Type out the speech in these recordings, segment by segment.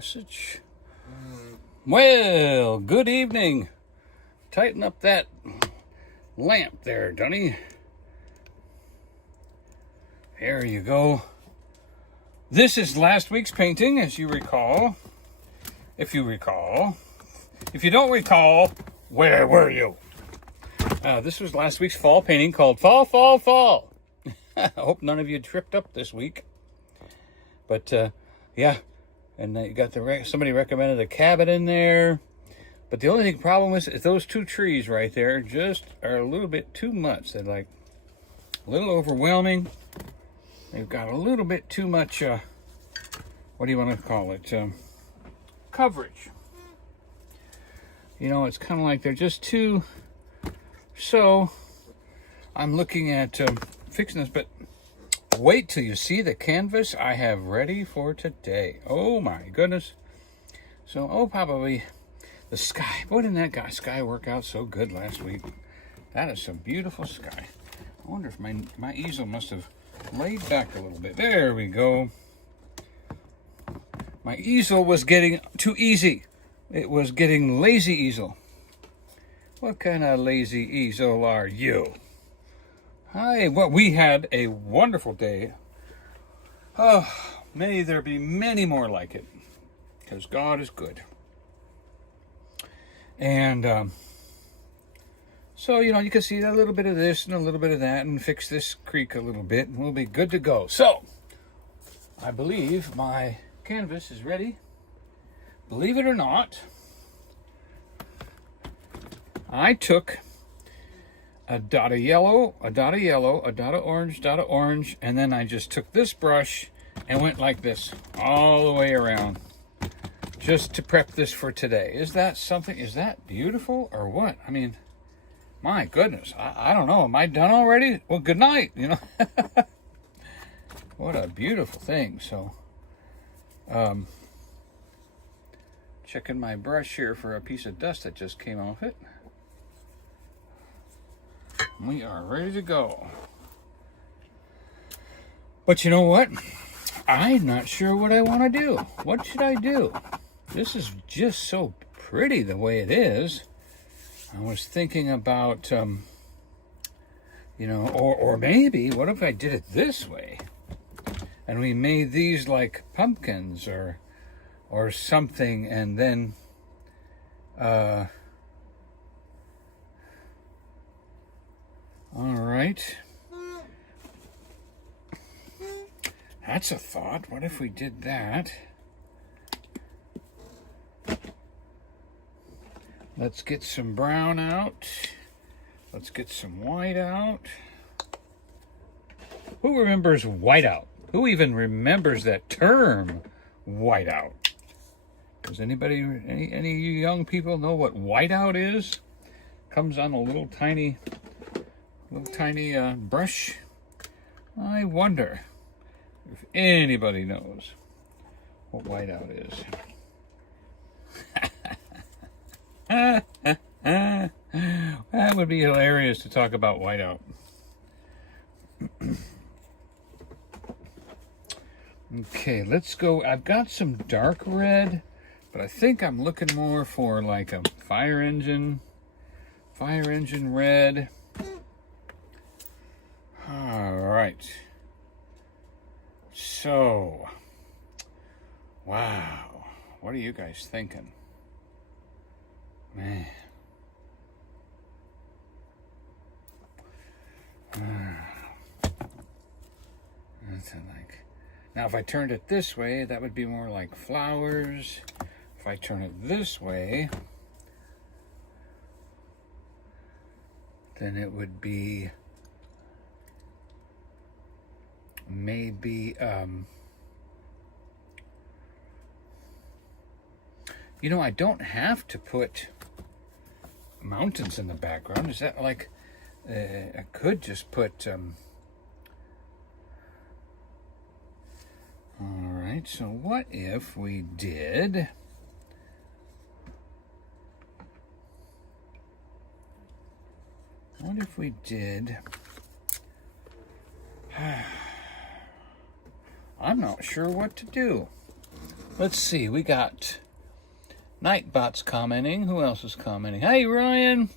Message. Well, good evening. Tighten up that lamp there, Donny. There you go. This is last week's painting, as you recall. If you recall. If you don't recall, where were you? This was last week's fall painting called Fall, Fall, Fall. I hope none of you tripped up this week. But, yeah. And you got somebody recommended a cabin in there. But the only problem is those two trees right there just are a little bit too much. They're like a little overwhelming. They've got a little bit too much, what do you want to call it? Coverage. You know, it's kind of like they're just too... So, I'm looking at fixing this, but wait till you see the canvas I have ready for today. Oh my goodness. So, probably the sky. Boy, didn't that sky work out so good last week. That is some beautiful sky. I wonder if my easel must have laid back a little bit. There we go. My easel was getting too easy. It was getting lazy easel. What kind of lazy easel are you? Hi, well, we had a wonderful day. Oh, may there be many more like it, because God is good. And so, you know, you can see a little bit of this and a little bit of that and fix this creek a little bit, and we'll be good to go. So, I believe my canvas is ready. Believe it or not, I took a dot of yellow, a dot of yellow, a dot of orange, and then I just took this brush and went like this all the way around just to prep this for today. Is that something? Is that beautiful or what? I mean, my goodness, I don't know. Am I done already? Well, good night, you know. What a beautiful thing. So, checking my brush here for a piece of dust that just came off it. We are ready to go. But you know what? I'm not sure what I want to do. What should I do? This is just so pretty the way it is. I was thinking about, you know, or maybe, what if I did it this way? And we made these like pumpkins or something, and then, all right. That's a thought. What if we did that? Let's get some brown out. Let's get some white out. Who remembers whiteout? Who even remembers that term, whiteout? Does anybody, any young people know what whiteout is? Comes on a little tiny brush. I wonder if anybody knows what whiteout is. That would be hilarious to talk about whiteout. Okay, let's go. I've got some dark red, but I think I'm looking more for like a fire engine red. All right. So, wow. What are you guys thinking? Man. That's like. Now, if I turned it this way, that would be more like flowers. If I turn it this way, then it would be maybe, you know, I don't have to put mountains in the background. Is that like, I could just put, all right, so what if we did, I'm not sure what to do. Let's see, we got Nightbot's commenting. Who else is commenting? Hey, Ryan.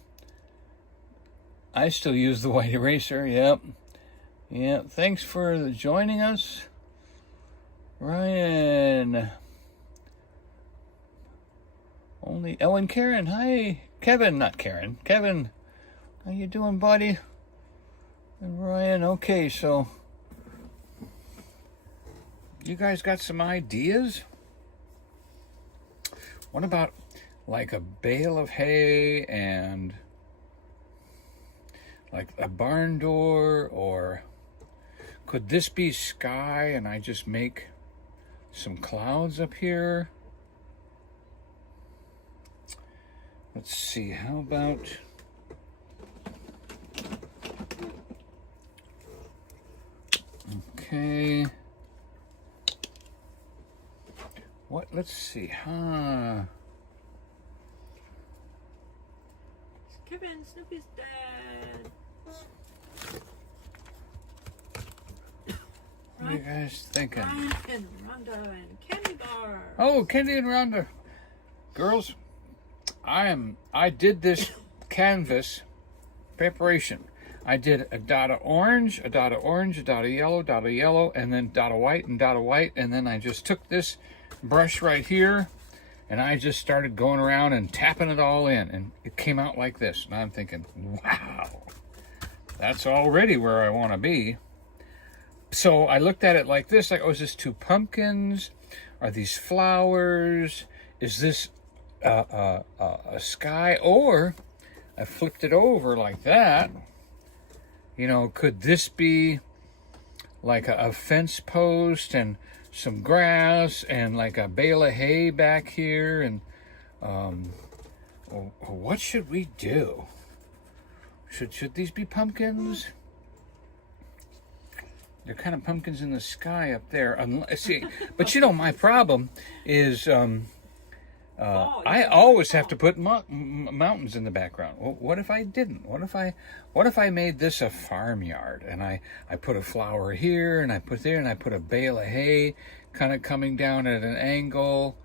I still use the white eraser. Yep. Yeah, thanks for joining us, Ryan. Only and Karen. Hi, Kevin. Not Karen. Kevin. How you doing, buddy? And Ryan. Okay, so you guys got some ideas? What about like a bale of hay and like a barn door, or could this be sky and I just make some clouds up here? Let's see, how about okay. What? Let's see. Kevin, Snoopy's dad. What are you guys thinking? Ryan and Rhonda and candy bar. Oh, Candy and Rhonda. Girls, I did this canvas preparation. I did a dot of orange, a dot of orange, a dot of yellow, and then dot of white, and then I just took this brush right here and I just started going around and tapping it all in, and it came out like this. And I'm thinking, wow, that's already where I want to be. So I looked at it like this, like, oh, is this two pumpkins? Are these flowers? Is this a sky? Or I flipped it over like that. You know, could this be like a fence post and some grass and like a bale of hay back here? And what should we do? Should these be pumpkins? They're kind of pumpkins in the sky up there. See, but you know, my problem is I always have to put mountains in the background. Well, what if I didn't? What if I made this a farmyard and I put a flower here and I put there and I put a bale of hay kind of coming down at an angle,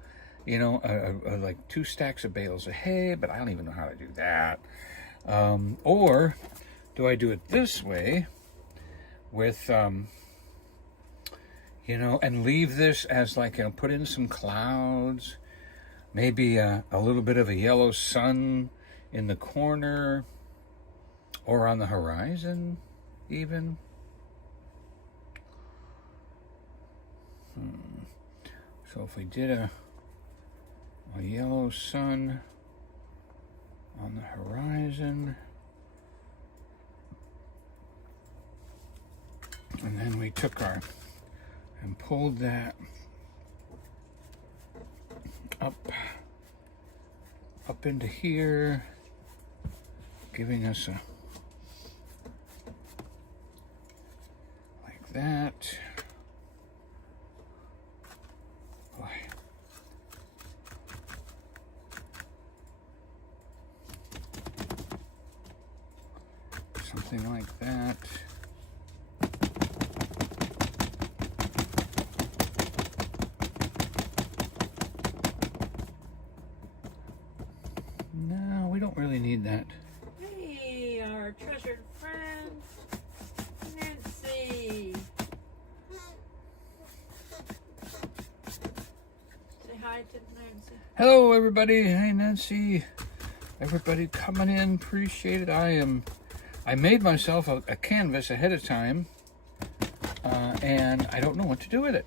you know, like 2 stacks of bales of hay, but I don't even know how to do that. Or do I do it this way with, you know, and leave this as like, you know, put in some clouds, maybe a little bit of a yellow sun in the corner or on the horizon even. So if we did a yellow sun on the horizon, and then we took and pulled that up into here, giving us a like that. Boy. Something like that. No, we don't really need that. Hey, our treasured friend, Nancy. Say hi to Nancy. Hello, everybody. Hey, Nancy. Everybody coming in. Appreciate it. I made myself a canvas ahead of time, and I don't know what to do with it.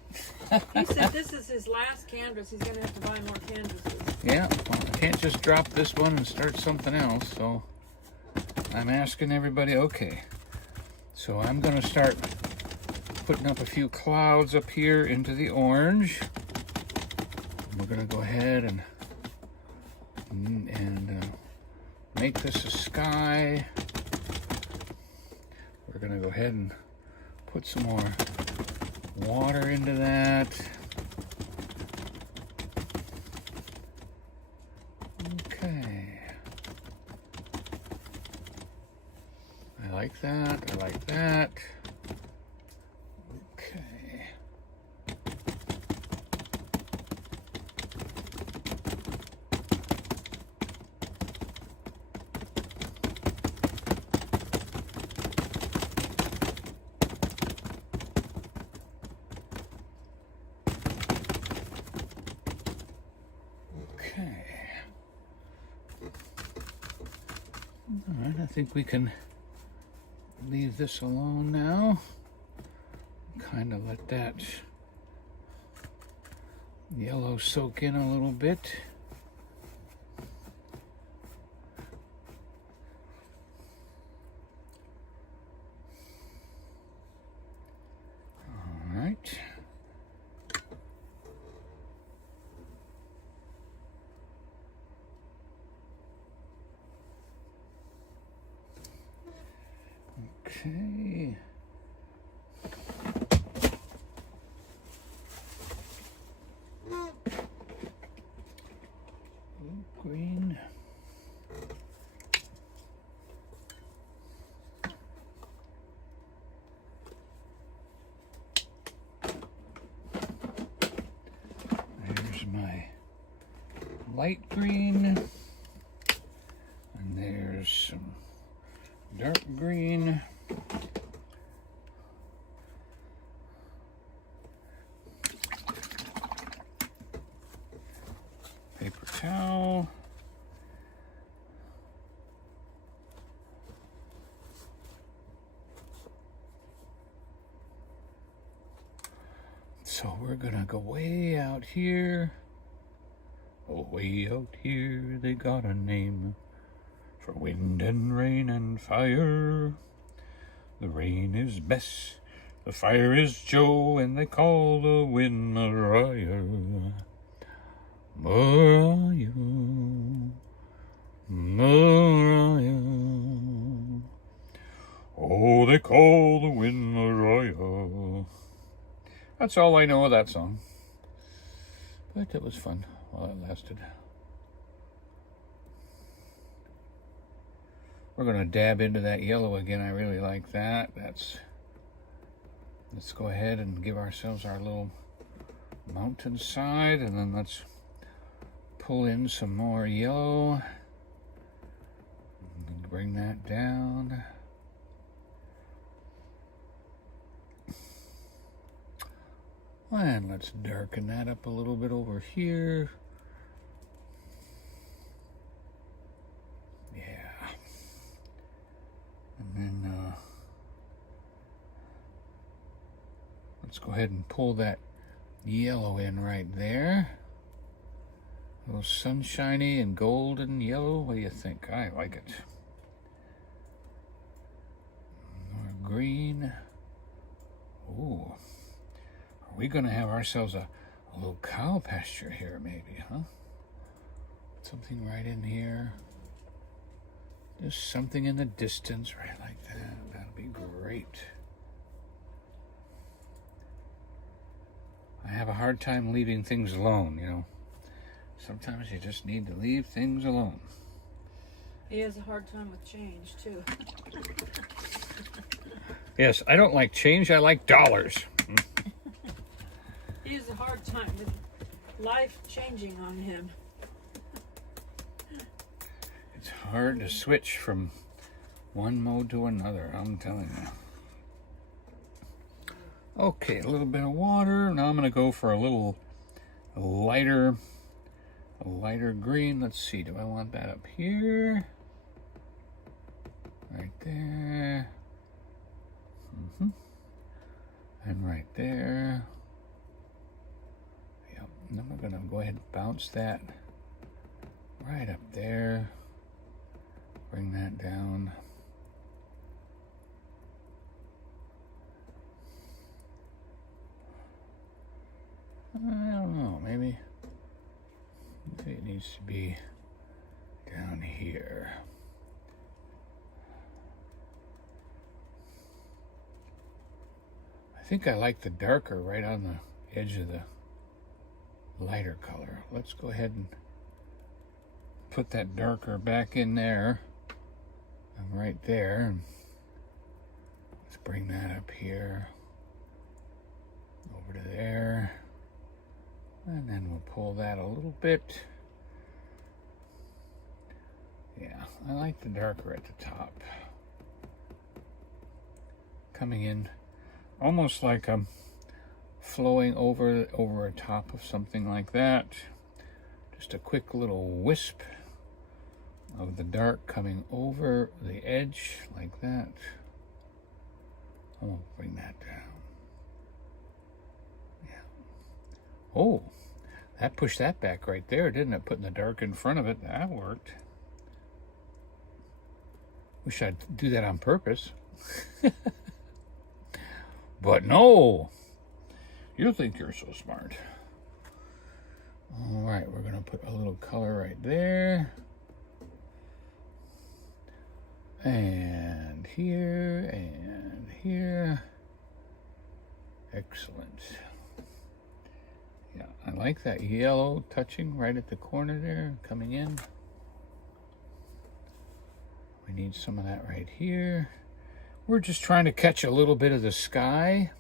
He said this is his last canvas. He's going to have to buy more canvases. Yeah, well, I can't just drop this one and start something else, so I'm asking everybody, okay. So I'm going to start putting up a few clouds up here into the orange. We're going to go ahead and make this a sky. We're going to go ahead and put some more water into that. Okay. I like that. I like that. Okay. Okay. All right, I think we can leave this alone now. Kind of let that yellow soak in a little bit. All right. Okay. Green. There's my light green. And there's some dark green. Paper towel. So we're gonna go way out here. Oh, way out here they got a name for wind and rain and fire. The rain is Bess, the fire is Joe, and they call the wind Mariah. Mariah, Mariah. Oh, they call the wind Mariah. That's all I know of that song. But it was fun while it lasted. We're going to dab into that yellow again. I really like that. Let's go ahead and give ourselves our little mountainside, and then let's pull in some more yellow. And bring that down. And let's darken that up a little bit over here. Yeah. And then let's go ahead and pull that yellow in right there. A little sunshiny and golden yellow. What do you think? I like it. More green. Ooh. Are we going to have ourselves a little cow pasture here, maybe, huh? Something right in here. Just something in the distance, right like that. That'll be great. I have a hard time leaving things alone, you know. Sometimes you just need to leave things alone. He has a hard time with change, too. Yes, I don't like change. I like dollars. He has a hard time with life changing on him. It's hard to switch from one mode to another, I'm telling you. Okay, a little bit of water. Now I'm going to go for a little lighter green. Let's see, do I want that up here? Right there. And right there. Yep, and then we're going to go ahead and bounce that right up there. Bring that down. I don't know, maybe it needs to be down here. I think I like the darker right on the edge of the lighter color. Let's go ahead and put that darker back in there and right there. And let's bring that up here over to there. And then we'll pull that a little bit. Yeah, I like the darker at the top. Coming in almost like I'm flowing over a top of something like that. Just a quick little wisp of the dark coming over the edge like that. I'll bring that down. Yeah. Oh, that pushed that back right there, didn't it? Putting the dark in front of it. That worked. Wish I'd do that on purpose. But no. You think you're so smart. All right, we're going to put a little color right there. And here, and here. Excellent. Yeah, I like that yellow touching right at the corner there, coming in. We need some of that right here. We're just trying to catch a little bit of the sky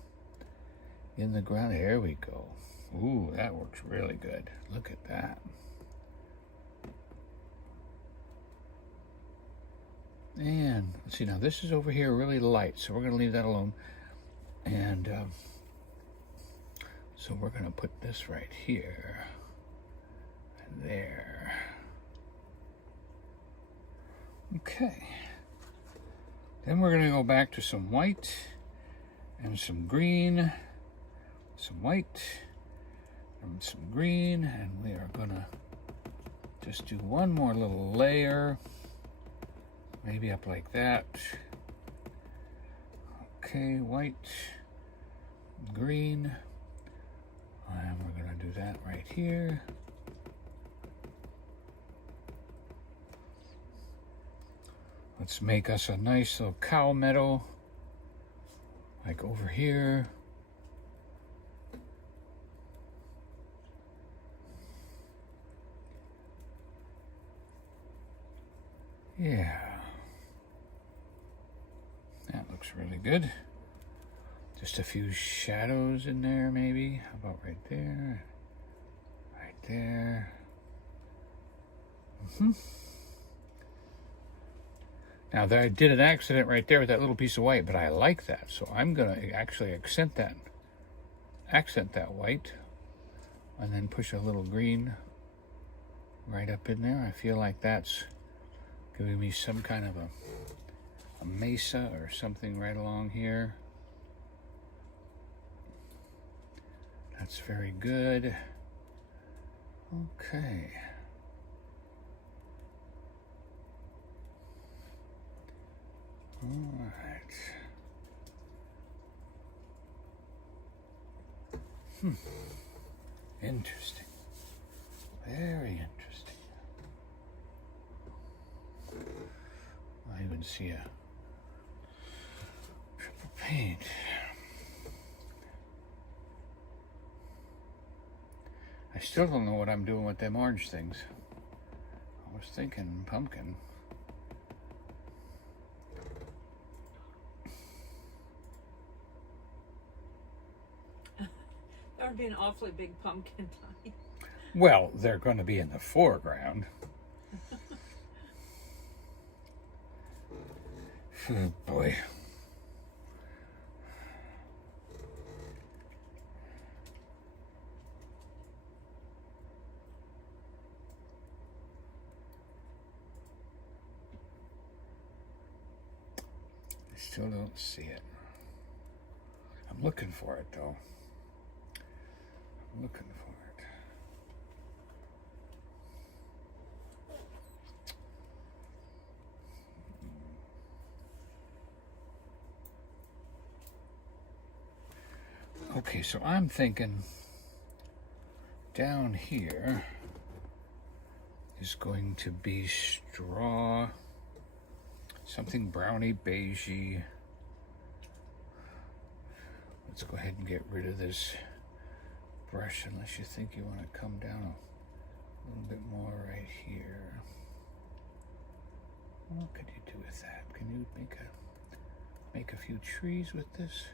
in the ground. There we go. Ooh, that works really good. Look at that. And let's see, now this is over here really light, so we're going to leave that alone. And so we're going to put this right here and there. Okay. Then we're going to go back to some white and some green, some white and some green, and we are going to just do one more little layer, maybe up like that. Okay, white, green, and we're going to do that right here. Let's make us a nice little cow meadow, like over here. Yeah. That looks really good. Just a few shadows in there, maybe. How about right there? Right there. Now, I did an accident right there with that little piece of white, but I like that. So I'm going to actually accent that white, and then push a little green right up in there. I feel like that's giving me some kind of a mesa or something right along here. That's very good. Okay. All right. Interesting. Very interesting. I even see a triple paint. I still don't know what I'm doing with them orange things. I was thinking pumpkin. That would be an awfully big pumpkin. Well, they're going to be in the foreground. Oh boy. I still don't see it. I'm looking for it though. I'm looking for it. Okay, so I'm thinking down here is going to be straw, something browny beigey. Let's go ahead and get rid of this brush unless you think you want to come down a little bit more right here. What could you do with that? Can you make a few trees with this?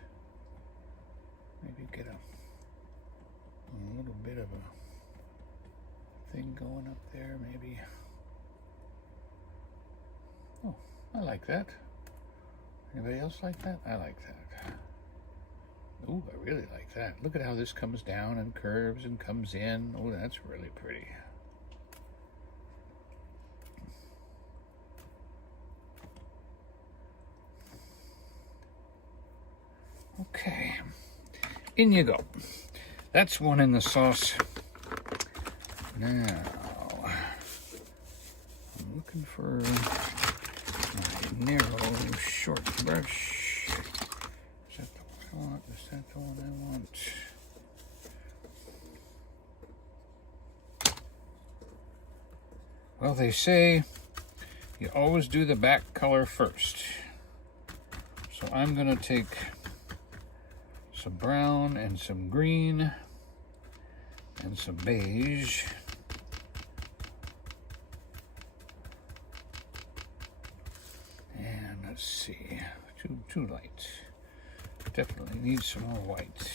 Maybe get a little bit of a thing going up there, maybe. Oh, I like that. Anybody else like that? I like that. Ooh, I really like that. Look at how this comes down and curves and comes in. Oh, that's really pretty. Okay, in you go. That's one in the sauce. Now, I'm looking for my narrow, short brush. Is that the one I want? Is that the one I want? Well, they say you always do the back color first. So I'm going to take some brown and some green and some beige. And let's see, too light. Definitely need some more white.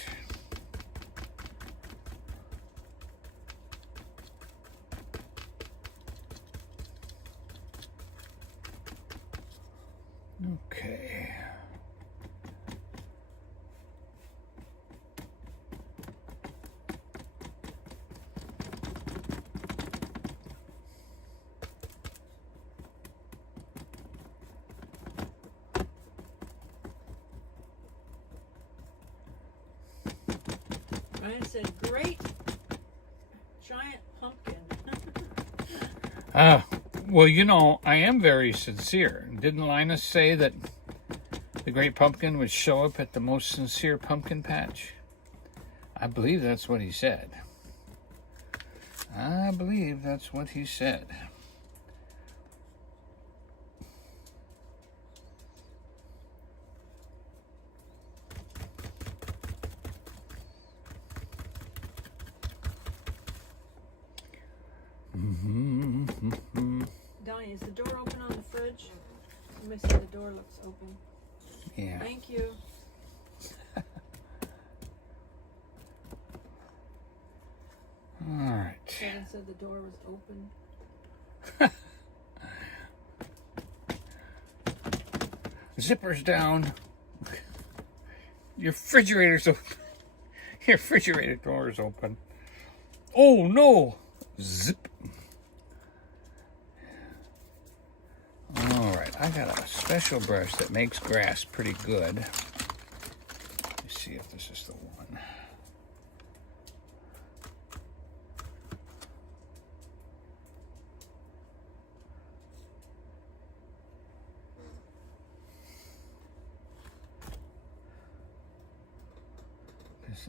Okay. Ryan said, great giant pumpkin. Well, you know, I am very sincere. Didn't Linus say that the great pumpkin would show up at the most sincere pumpkin patch? I believe that's what he said. I believe that's what he said. Donnie, is the door open on the fridge? Let me see, the door looks open. Yeah. Thank you. All right. Kevin said the door was open. Zipper's down. Your refrigerator's open. Your refrigerator door is open. Oh no! Zip. All right, I got a special brush that makes grass pretty good. Let's see if this is the one.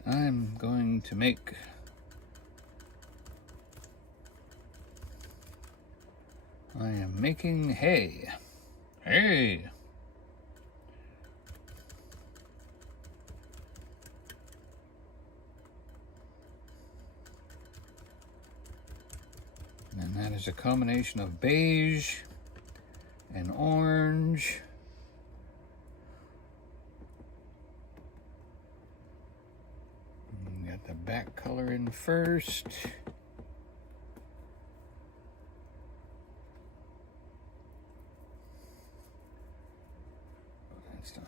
I'm going to make I am making hay. Hay. And that is a combination of beige and orange. Got the back color in first. That's done.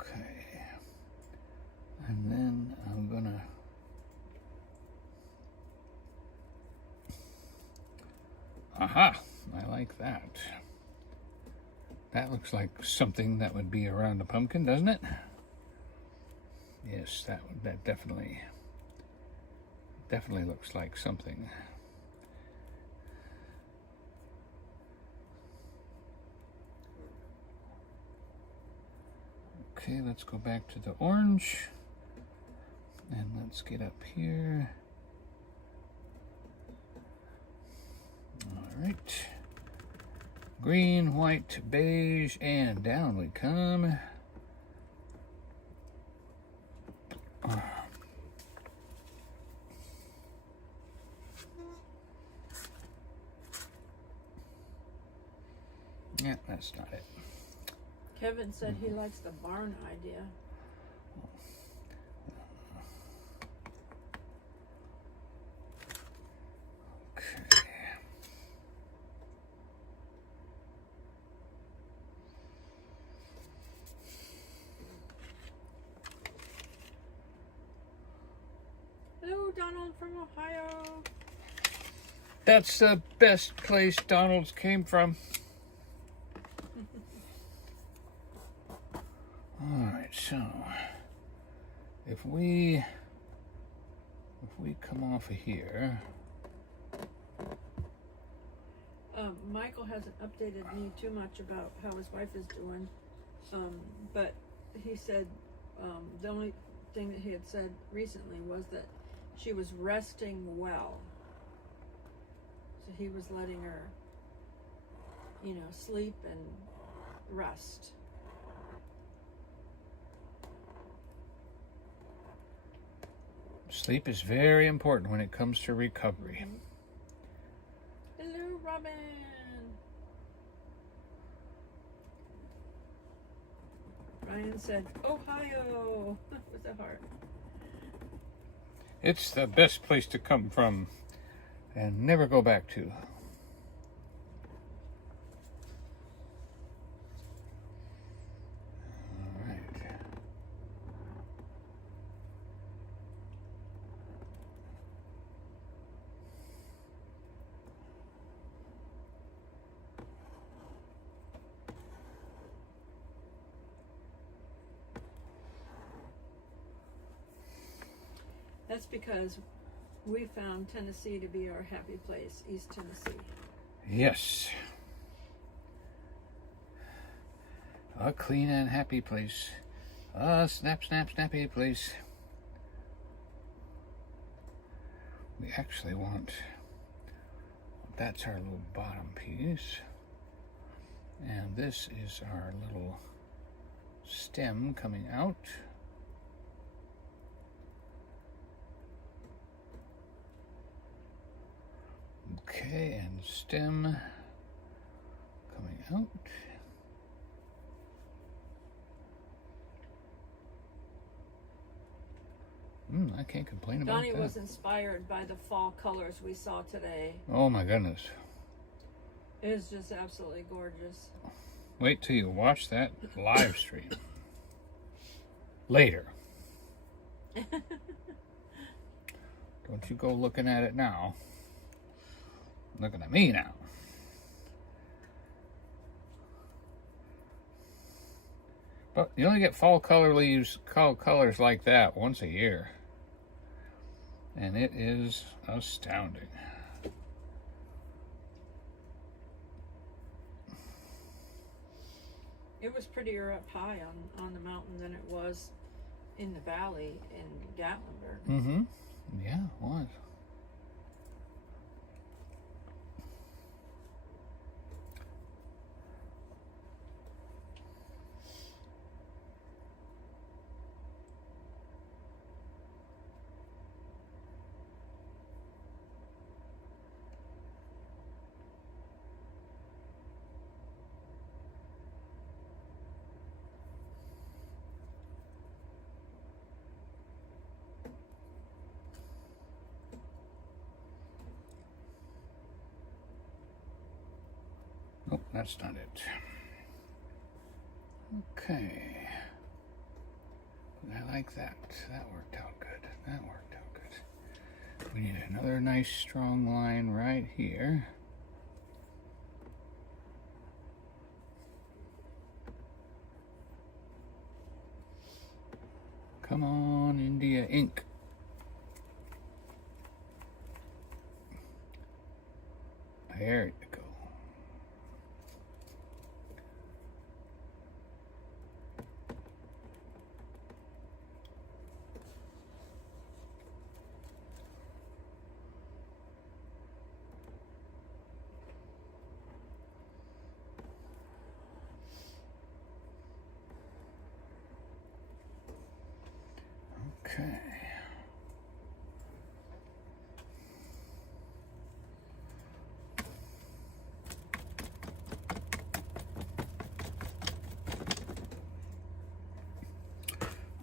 Okay. And then I'm gonna aha, I like that. That looks like something that would be around the pumpkin, doesn't it? Yes, that definitely looks like something. Okay, let's go back to the orange. And let's get up here. All right. Green, white, beige, and down we come. Yeah, that's not it. Kevin said he likes the barn idea. Okay. Hello, Donald from Ohio. That's the best place Donald's came from. right, so if we come off of here. Michael hasn't updated me too much about how his wife is doing, but he said the only thing that he had said recently was that she was resting well. So he was letting her, sleep and rest. Sleep is very important when it comes to recovery. Mm-hmm. Hello, Robin. Ryan said, Ohio, with a heart. It's the best place to come from and never go back to. All right. That's because we found Tennessee to be our happy place, East Tennessee. Yes. A clean and happy place. A snap, snap, snappy place. We actually want, that's our little bottom piece. And this is our little stem coming out. Okay, and stem coming out. I can't complain about Donny that. was inspired by the fall colors we saw today. Oh my goodness. It is just absolutely gorgeous. Wait till you watch that live stream. Later. Don't you go looking at it now. Looking at me now. But you only get fall colors like that once a year. And it is astounding. It was prettier up high on the mountain than it was in the valley in Gatlinburg. Mm-hmm. Yeah, it was. Nope, that's not it. Okay. I like that. That worked out good. That worked out good. We need another nice strong line right here. Come on, India ink. There you go. Okay.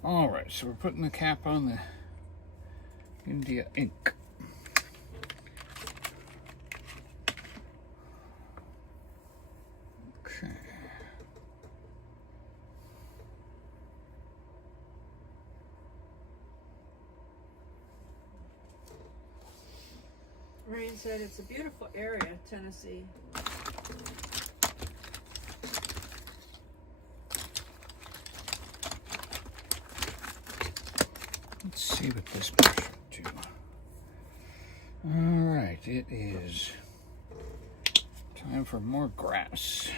All right, so we're putting the cap on the India ink. Okay. Rain said it's a beautiful area, Tennessee. see what this brush would do. All right, it is time for more grass.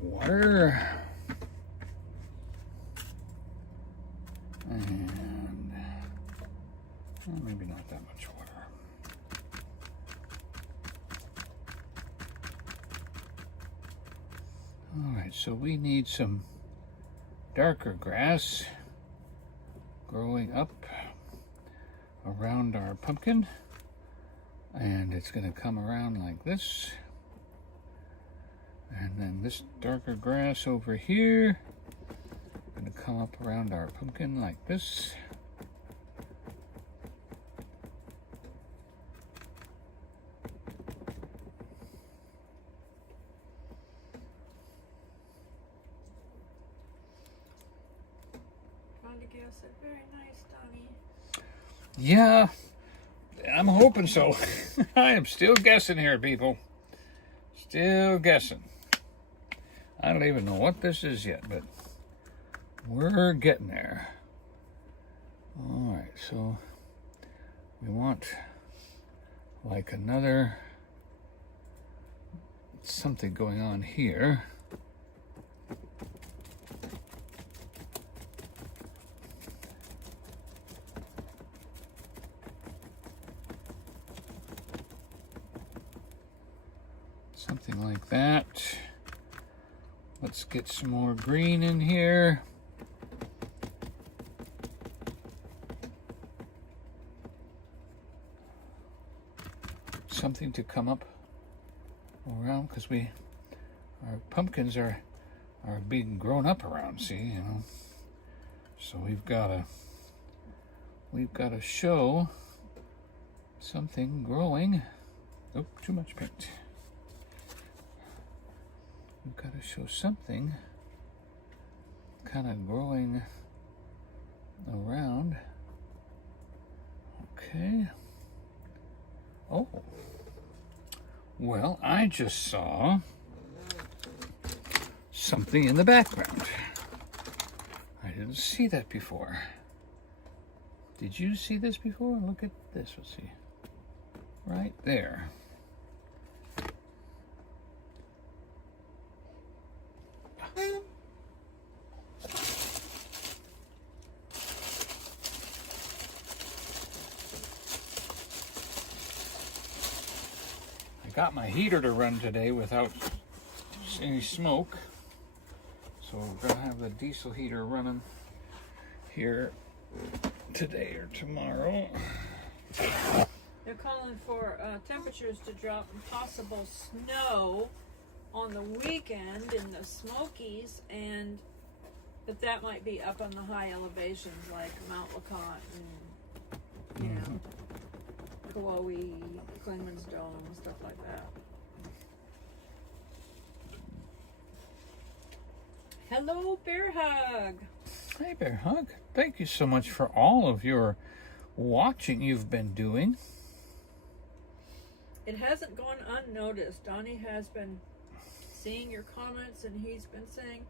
Water. And well, maybe not that much water. All right, so we need some darker grass growing up around our pumpkin. And it's going to come around like this. And then this darker grass over here, going to come up around our pumpkin like this. Trying to guess it. Very nice, Donny. Yeah, I'm hoping so. I am still guessing here, people. Still guessing. I don't even know what this is yet, but we're getting there. All right, so we want like another something going on here. Something like that. Let's get some more green in here. Something to come up around, because our pumpkins are being grown up around, see, you know. So we've got to show something growing. Oh, too much paint. We've got to show something kind of growing around. Okay. Oh. Well, I just saw something in the background. I didn't see that before. Did you see this before? Look at this. Let's see. Right there. Got my heater to run today without any smoke, so we're gonna have the diesel heater running here today or tomorrow. They're calling for temperatures to drop and possible snow on the weekend in the Smokies, and that might be up on the high elevations like Mount LeConte and you know, Kauai, Klingman's Dome, stuff like that. Hello, Bear Hug. Hey, Bear Hug. Thank you so much for all of your watching you've been doing. It hasn't gone unnoticed. Donnie has been seeing your comments, and he's been saying,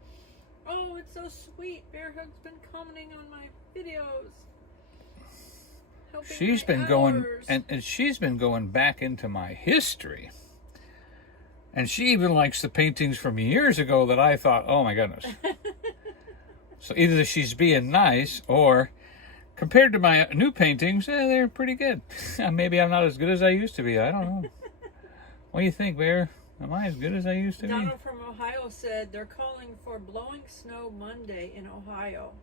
"Oh, it's so sweet. Bear Hug's been commenting on my videos." She's been going, and she's been going back into my history. And she even likes the paintings from years ago that I thought, oh my goodness. So either she's being nice, or compared to my new paintings, they're pretty good. Maybe I'm not as good as I used to be. I don't know. What do you think, Bear? Am I as good as I used to be? Donna from Ohio said they're calling for blowing snow Monday in Ohio.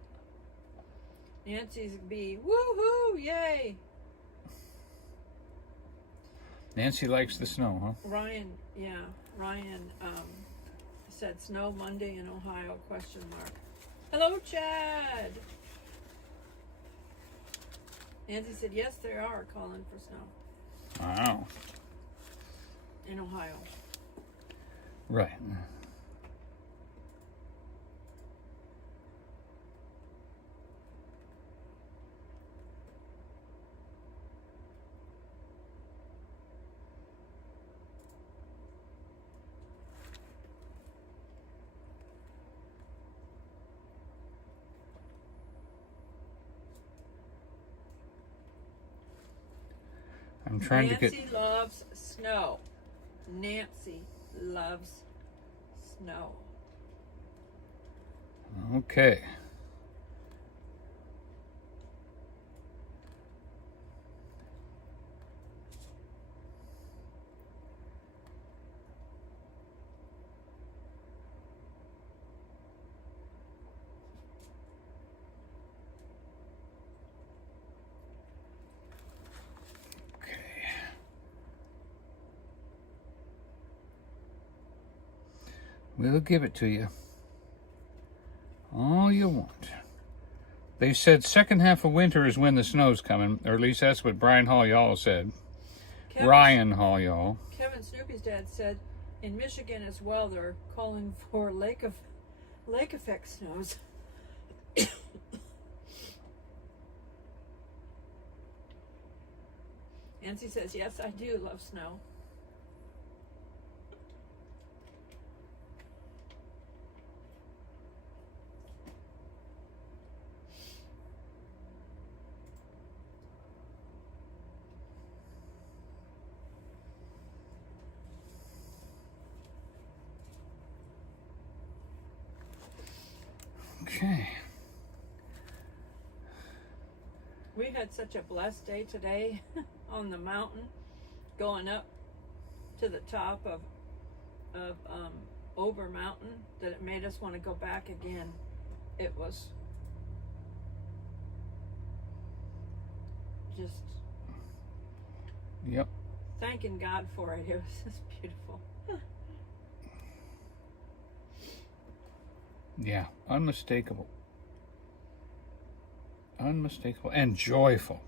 Nancy's be woohoo, yay. Nancy likes the snow, huh? Ryan said snow Monday in Ohio, question mark. Hello, Chad. Nancy said yes, they are calling for snow. Wow. in Ohio. Right. I'm trying to get... Nancy loves snow. Nancy loves snow. Okay. We'll give it to you. All you want. They said second half of winter is when the snow's coming, or at least that's what Brian Hall y'all said. Ryan Hall y'all. Kevin Snoopy's dad said in Michigan as well they're calling for lake effect snows. Nancy says, yes, I do love snow. Okay. We had such a blessed day today on the mountain, going up to the top of Over Mountain, that it made us want to go back again. It was just Yep. thanking God for it. It was just beautiful. Yeah, unmistakable. Unmistakable and joyful.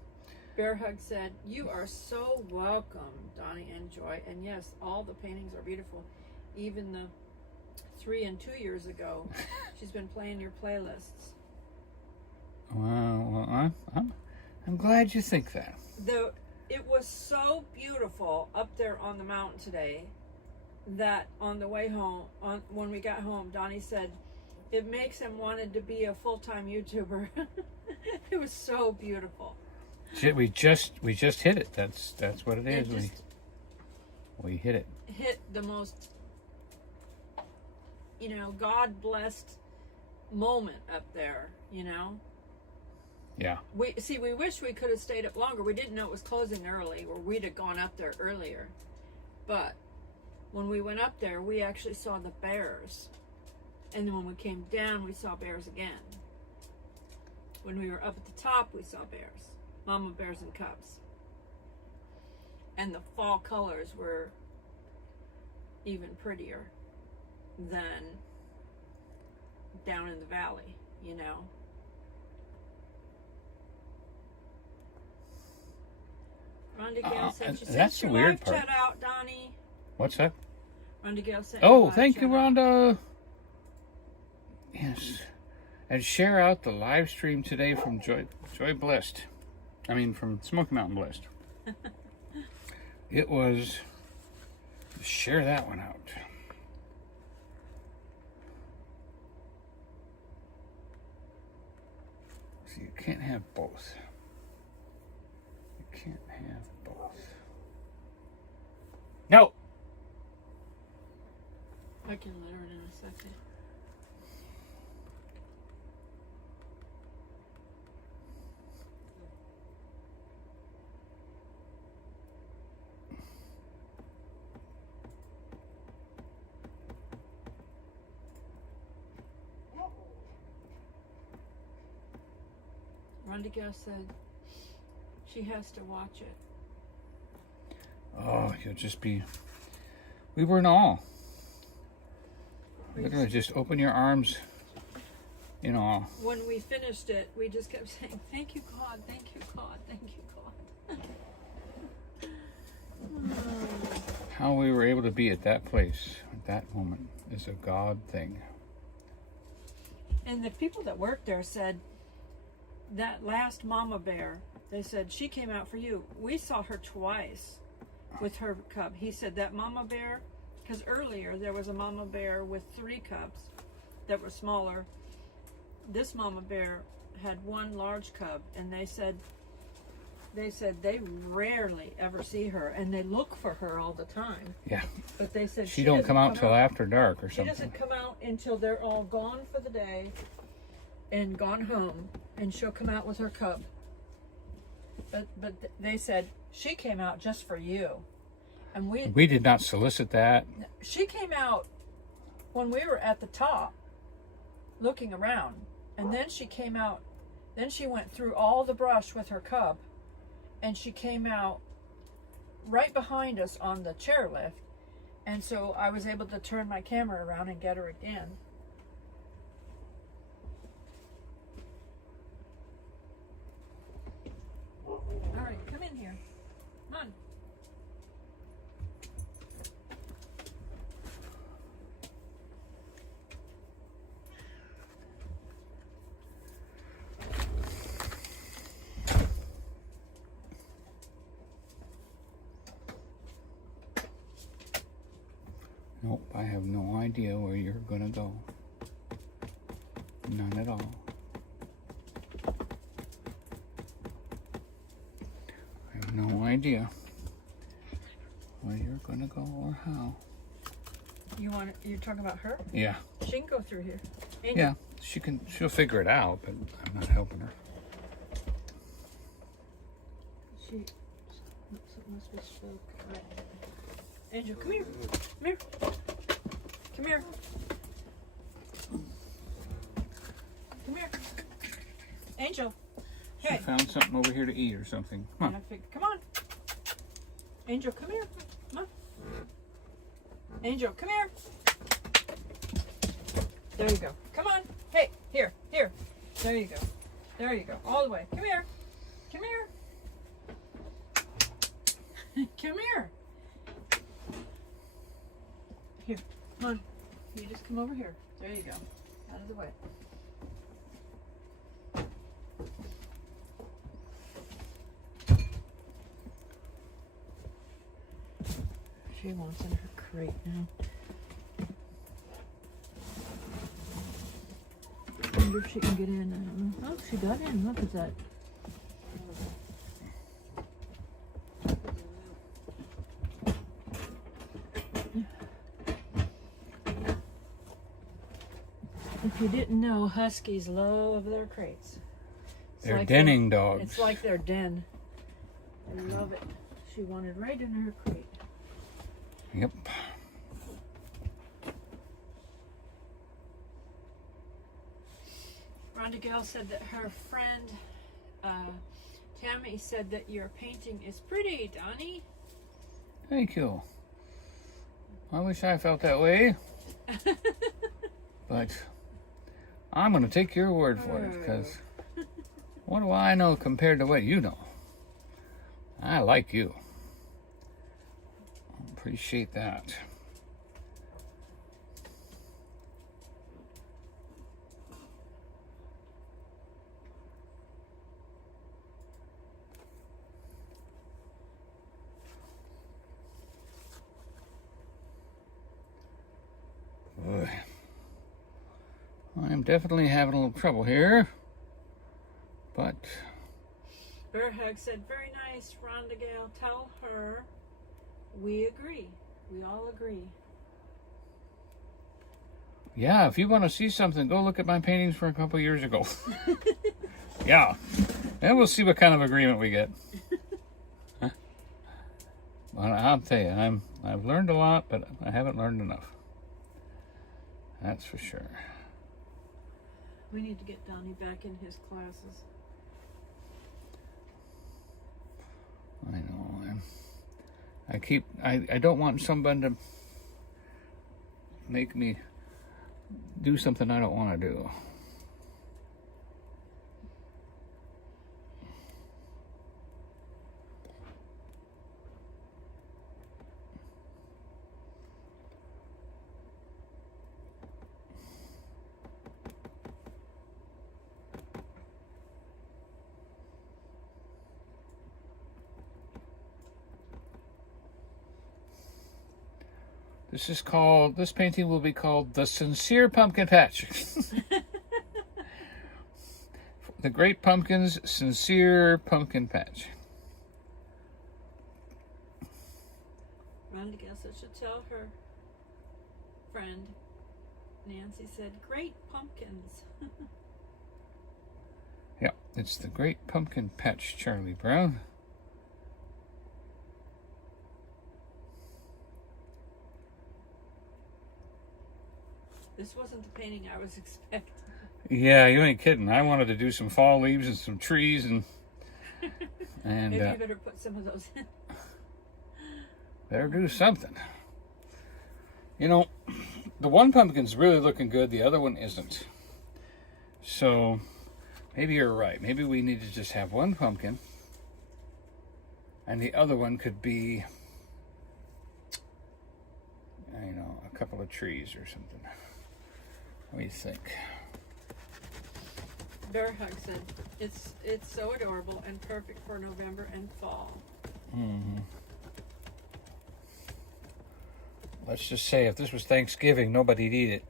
Bear Hug said, you are so welcome, Donnie and Joy. And yes, all the paintings are beautiful. Even the 3 and 2 years ago, she's been playing your playlists. Well, I'm glad you think that. It was so beautiful up there on the mountain today that on the way home, when we got home, Donnie said, it makes him wanted to be a full-time YouTuber. It was so beautiful. We just hit it. That's what it is. We hit it. Hit the most, God blessed moment up there. Yeah. We wish we could have stayed up longer. We didn't know it was closing early, or we'd have gone up there earlier. But when we went up there, we actually saw the bears. And then when we came down, we saw bears again. When we were up at the top, we saw bears. Mama bears and cubs. And the fall colors were even prettier than down in the valley, Rhonda Gale said, that's the weird part. Shout out, Donnie. What's that? Rhonda Gale said, oh, thank you, Rhonda. Yes. And share out the live stream today from Joy Blessed. From Smoky Mountain Blessed. It was... Share that one out. So you can't have both. You can't have both. No! I can let her in a second. Rhonda Gale said she has to watch it. Oh, you'll just be... We were in awe. Literally, just open your arms in awe. When we finished it, we just kept saying, thank you, God, thank you, God, thank you, God. how we were able to be at that place at that moment is a God thing. And the people that worked there said that last mama bear, they said, she came out for you. We saw her twice with her cub. He said that mama bear, because earlier there was a mama bear with 3 cubs that were smaller. This mama bear had 1 large cub, and they said they rarely ever see her, and they look for her all the time. Yeah. But they said She don't come out till after dark or She something. doesn't come out until they're all gone for the day and gone home, and she'll come out with her cub. But they said she came out just for you, and We did not solicit that. she came out when we were at the top looking around, and then she came out. Then she went through all the brush with her cub, and she came out right behind us on the chairlift, and so I was able to turn my camera around and get her again. All right, come in here. Come on. Nope, I have no idea where you're gonna go. None at all. I have no idea where you're gonna go or how. You're talking about her? Yeah, She can go through here. Angel. yeah, she'll figure it out, but I'm not helping her. She must be spoke. Right. Angel, come here. Come here. Come here. Come here. Angel. She Hey. found something over here to eat or something. Come on. Come on. Angel, come here. Come on. Angel, come here. There you go. Come on. Hey, here. There you go. There you go. All the way. Come here. Come here. Come here. Here. Come on. You just come over here. There you go. Out of the way. She wants in her crate now. I wonder if she can get in. I don't know. Oh, she got in. Look at that. If you didn't know, huskies love their crates. They're denning dogs. It's like their den. They love it. She wanted right in her crate. Yep. Rhonda Gale said that her friend Tammy said that your painting is pretty, Donny. Thank you. I wish I felt that way. But I'm going to take your word for it, because what do I know compared to what you know? I like you. Appreciate that. Ugh. I'm definitely having a little trouble here, but Bearhug said, very nice, Rhonda Gale. Tell her we agree. We all agree. yeah, if you want to see something, go look at my paintings from a couple years ago. Yeah, and we'll see what kind of agreement we get. Huh? Well, I'll tell you, I've learned a lot, but I haven't learned enough. That's for sure. We need to get Donnie back in his classes. I know. I don't want someone to make me do something I don't want to do. This painting will be called The Sincere Pumpkin Patch. The Great Pumpkin's Sincere Pumpkin Patch. Rhonda Gessler should tell her friend. Nancy said, "Great pumpkins." Yeah, it's the Great Pumpkin Patch, Charlie Brown. This wasn't the painting I was expecting. Yeah, you ain't kidding. I wanted to do some fall leaves and some trees and Maybe you better put some of those in. better do something. You know, the one pumpkin's really looking good, the other one isn't. So maybe you're right. Maybe we need to just have one pumpkin and the other one could be, you know, a couple of trees or something. What do you think? Bear Hug said, it's so adorable and perfect for November and fall. Mm-hmm. Let's just say if this was Thanksgiving, nobody'd eat it.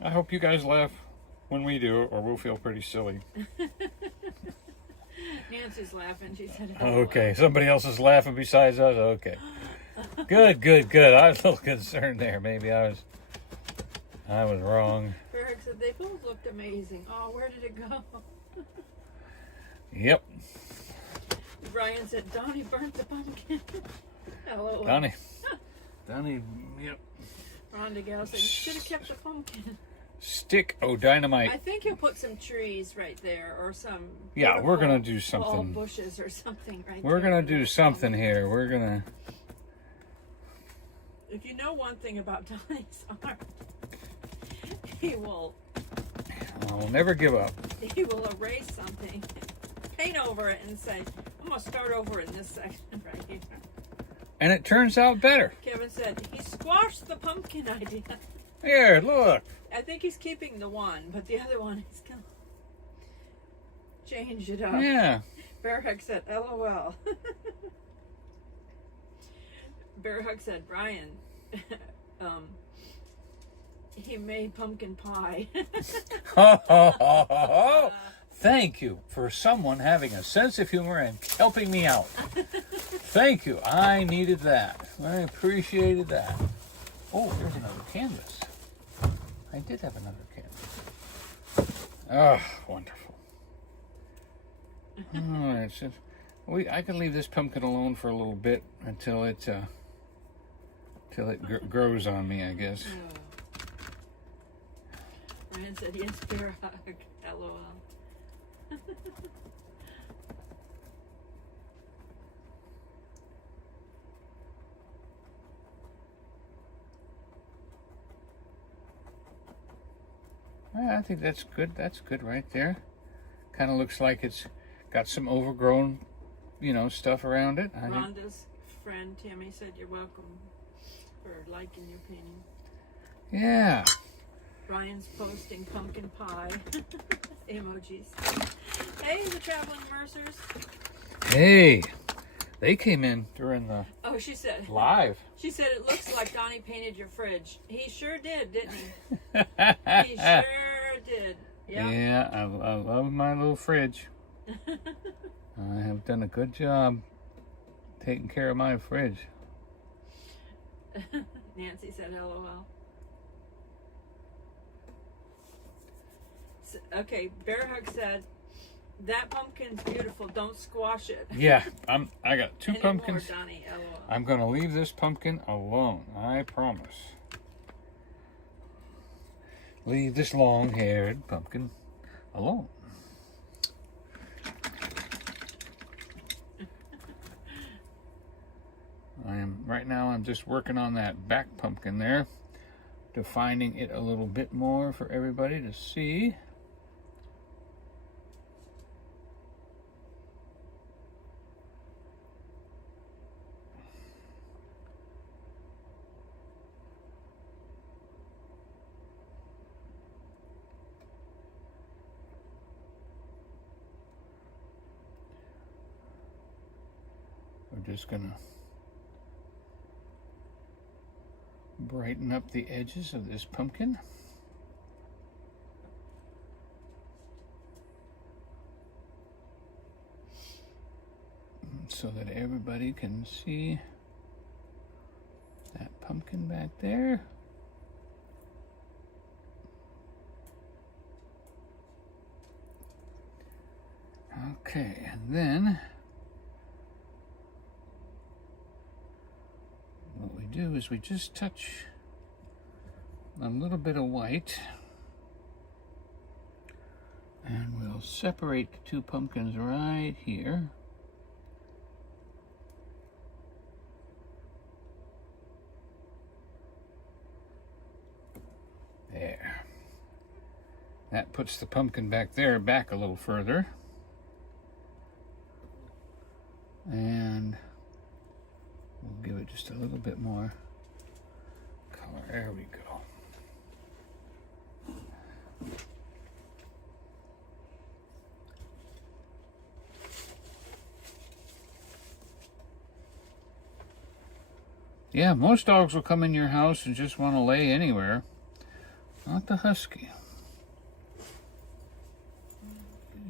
I hope you guys laugh when we do it, or we'll feel pretty silly. Nancy's laughing. She said, Okay, somebody else is laughing besides us. Okay. Good. I was a little concerned there. Maybe I was wrong. Eric said they both looked amazing. Oh, where did it go? Yep. Brian said Donny burnt the pumpkin. Hello. Donny, yep. Rhonda Gal said you should have kept the pumpkin. Stick dynamite. I think he'll put some trees right there or some. Yeah, we're gonna do something. Tall bushes or something right We're there. gonna do something here. We're gonna. If you know one thing about Donny's art, he will never give up. He will erase something, paint over it, and say, "I'm gonna start over in this section right here." And it turns out better. Kevin said he squashed the pumpkin idea. Here, look. I think he's keeping the one, but the other one he's gonna change it up. Yeah. Bear Hug said, "LOL." Bear Hug said, "Brian, he made pumpkin pie." Thank you for someone having a sense of humor and helping me out. Thank you. I needed that. I appreciated that. Oh, there's another canvas. I did have another canvas. Oh, wonderful. All right, so I can leave this pumpkin alone for a little bit until it grows on me, I guess. Ryan said, "Yes, Bear Hug." LOL. I think that's good. That's good right there. Kind of looks like it's got some overgrown, stuff around it. Rhonda's friend Tammy said, "You're welcome for liking your painting." Yeah. Ryan's posting pumpkin pie emojis. Hey, the traveling Mercers. Hey, they came in during the She said live. She said it looks like Donny painted your fridge. He sure did, didn't he? He sure did. Yep. Yeah, I love my little fridge. I have done a good job taking care of my fridge. Nancy said, "LOL." Okay, Bear Hug said, "That pumpkin's beautiful. Don't squash it." Yeah, I got two Any pumpkins. More, Donny, LOL. I'm gonna leave this pumpkin alone. I promise. Leave this long-haired pumpkin alone. Right now I'm just working on that back pumpkin there, defining it a little bit more for everybody to see. just gonna brighten up the edges of this pumpkin. So that everybody can see that pumpkin back there. Okay, and then what we do is we just touch a little bit of white, and we'll separate the two pumpkins right here. There. That puts the pumpkin back there, back a little further. And we'll give it just a little bit more color. There we go. Yeah, most dogs will come in your house and just want to lay anywhere. Not the husky.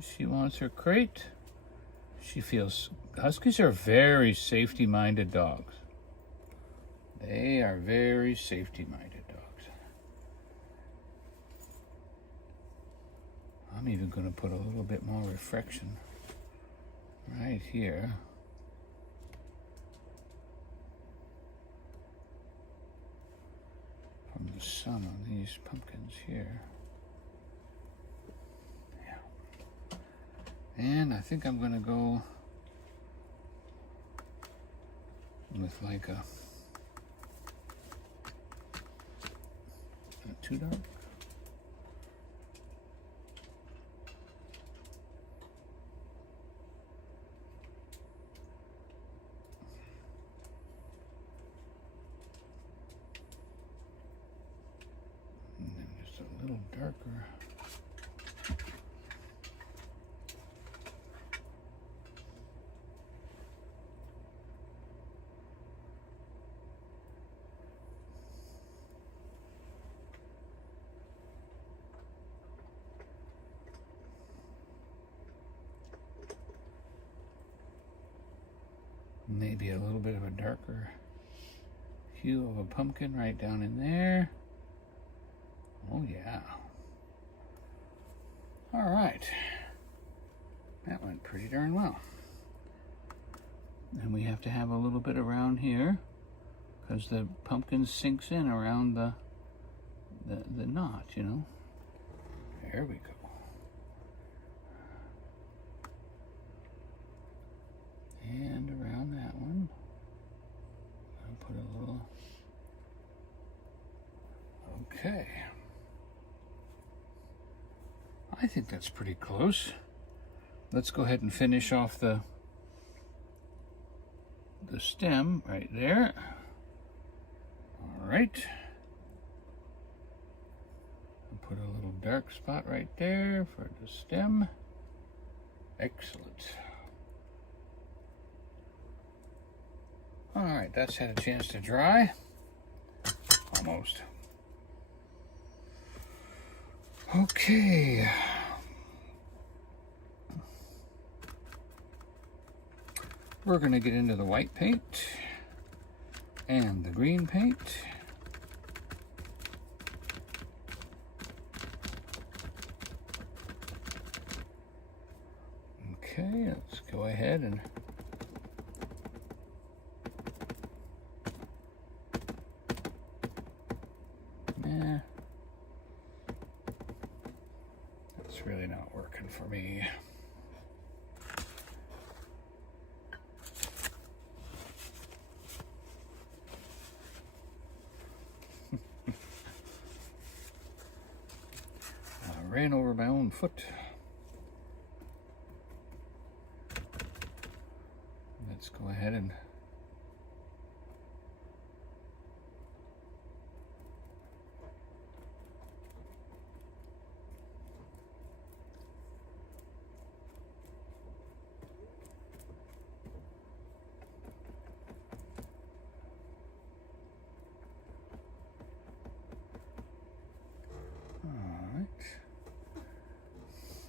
She wants her crate. She feels... Huskies are very safety-minded dogs. They are very safety-minded dogs. I'm even going to put a little bit more reflection right here. From the sun on these pumpkins here. Yeah. And I think I'm going to go with like a not too dark. And then just a little darker. Maybe a little bit of a darker hue of a pumpkin right down in there. Oh yeah. All right. That went pretty darn well. And we have to have a little bit around here because the pumpkin sinks in around the knot, you know. There we go. And around that one, I'll put a little, okay. I think that's pretty close. Let's go ahead and finish off the stem right there. All right. I'll put a little dark spot right there for the stem. Excellent. All right, that's had a chance to dry. Almost. Okay. We're going to get into the white paint and the green paint. Okay, let's go ahead and that's really not working for me. I ran over my own foot. Let's go ahead and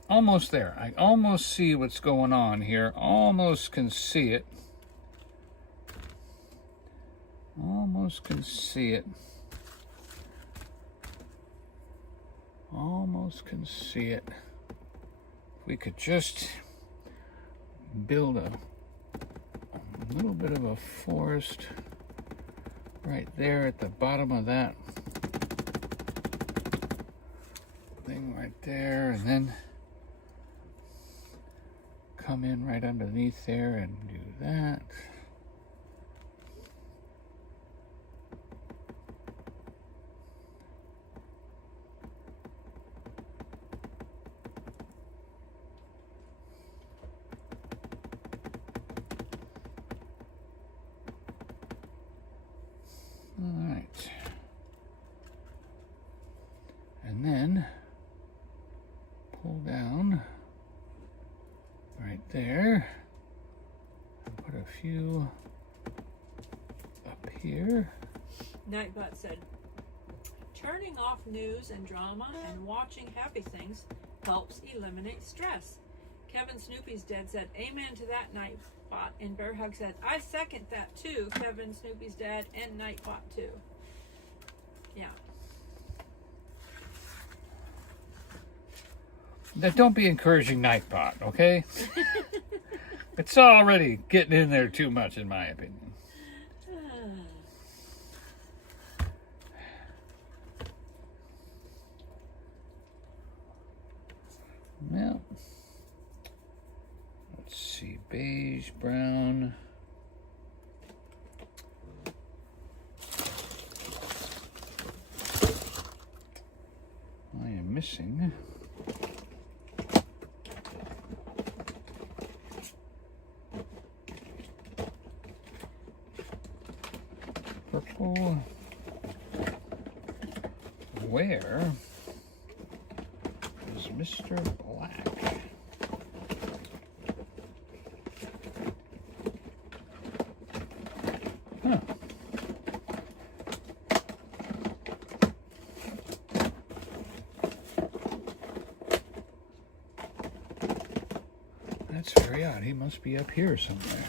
almost there. I almost see what's going on here. Almost can see it. Almost can see it. Almost can see it. If we could just build a little bit of a forest right there at the bottom of that thing right there, and then come in right underneath there and do that. All right. And then pull down right there. And put a few up here. Nightbot said, turning off news and drama and watching happy things helps eliminate stress. Kevin Snoopy's dad said, amen to that, Nightbot. And Bear Hug said, I second that too, Kevin Snoopy's dad and Nightbot too. Yeah. Now, don't be encouraging Nightbot, okay? It's already getting in there too much, in my opinion. Well, let's see, beige, brown. I am missing purple. Where is Mr. Black? Huh. That's very odd. He must be up here somewhere.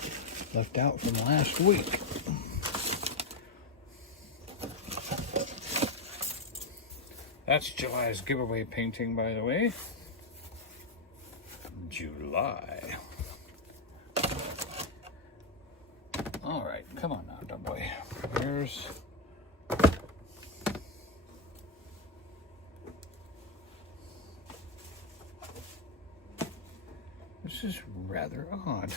Left out from last week. That's July's giveaway painting, by the way. July. All right, come on now, dumb boy. Here's... This is rather odd.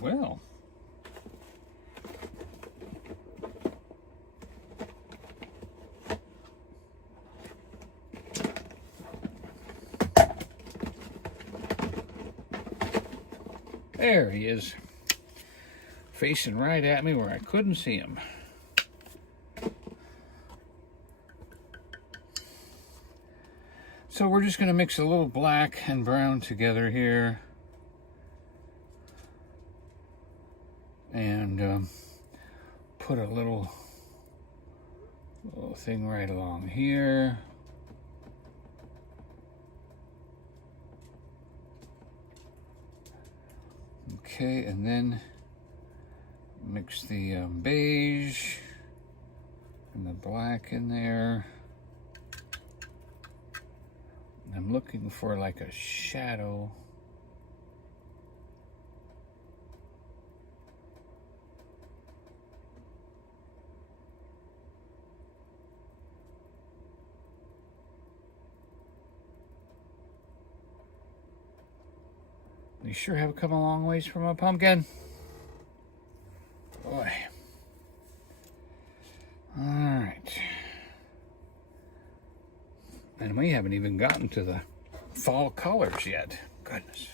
Well, there he is, facing right at me where I couldn't see him. So we're just going to mix a little black and brown together here. And put a little thing right along here. Okay, and then mix the beige and the black in there. I'm looking for like a shadow. You sure have come a long ways from a pumpkin. Boy. All right. And we haven't even gotten to the fall colors yet. Goodness.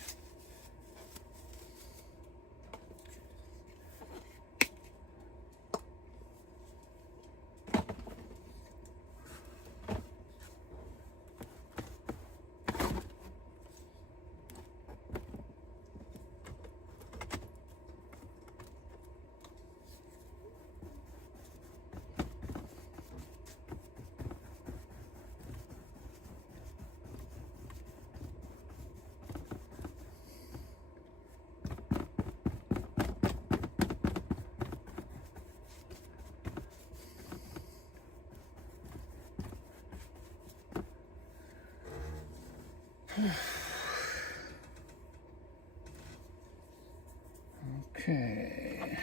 Okay.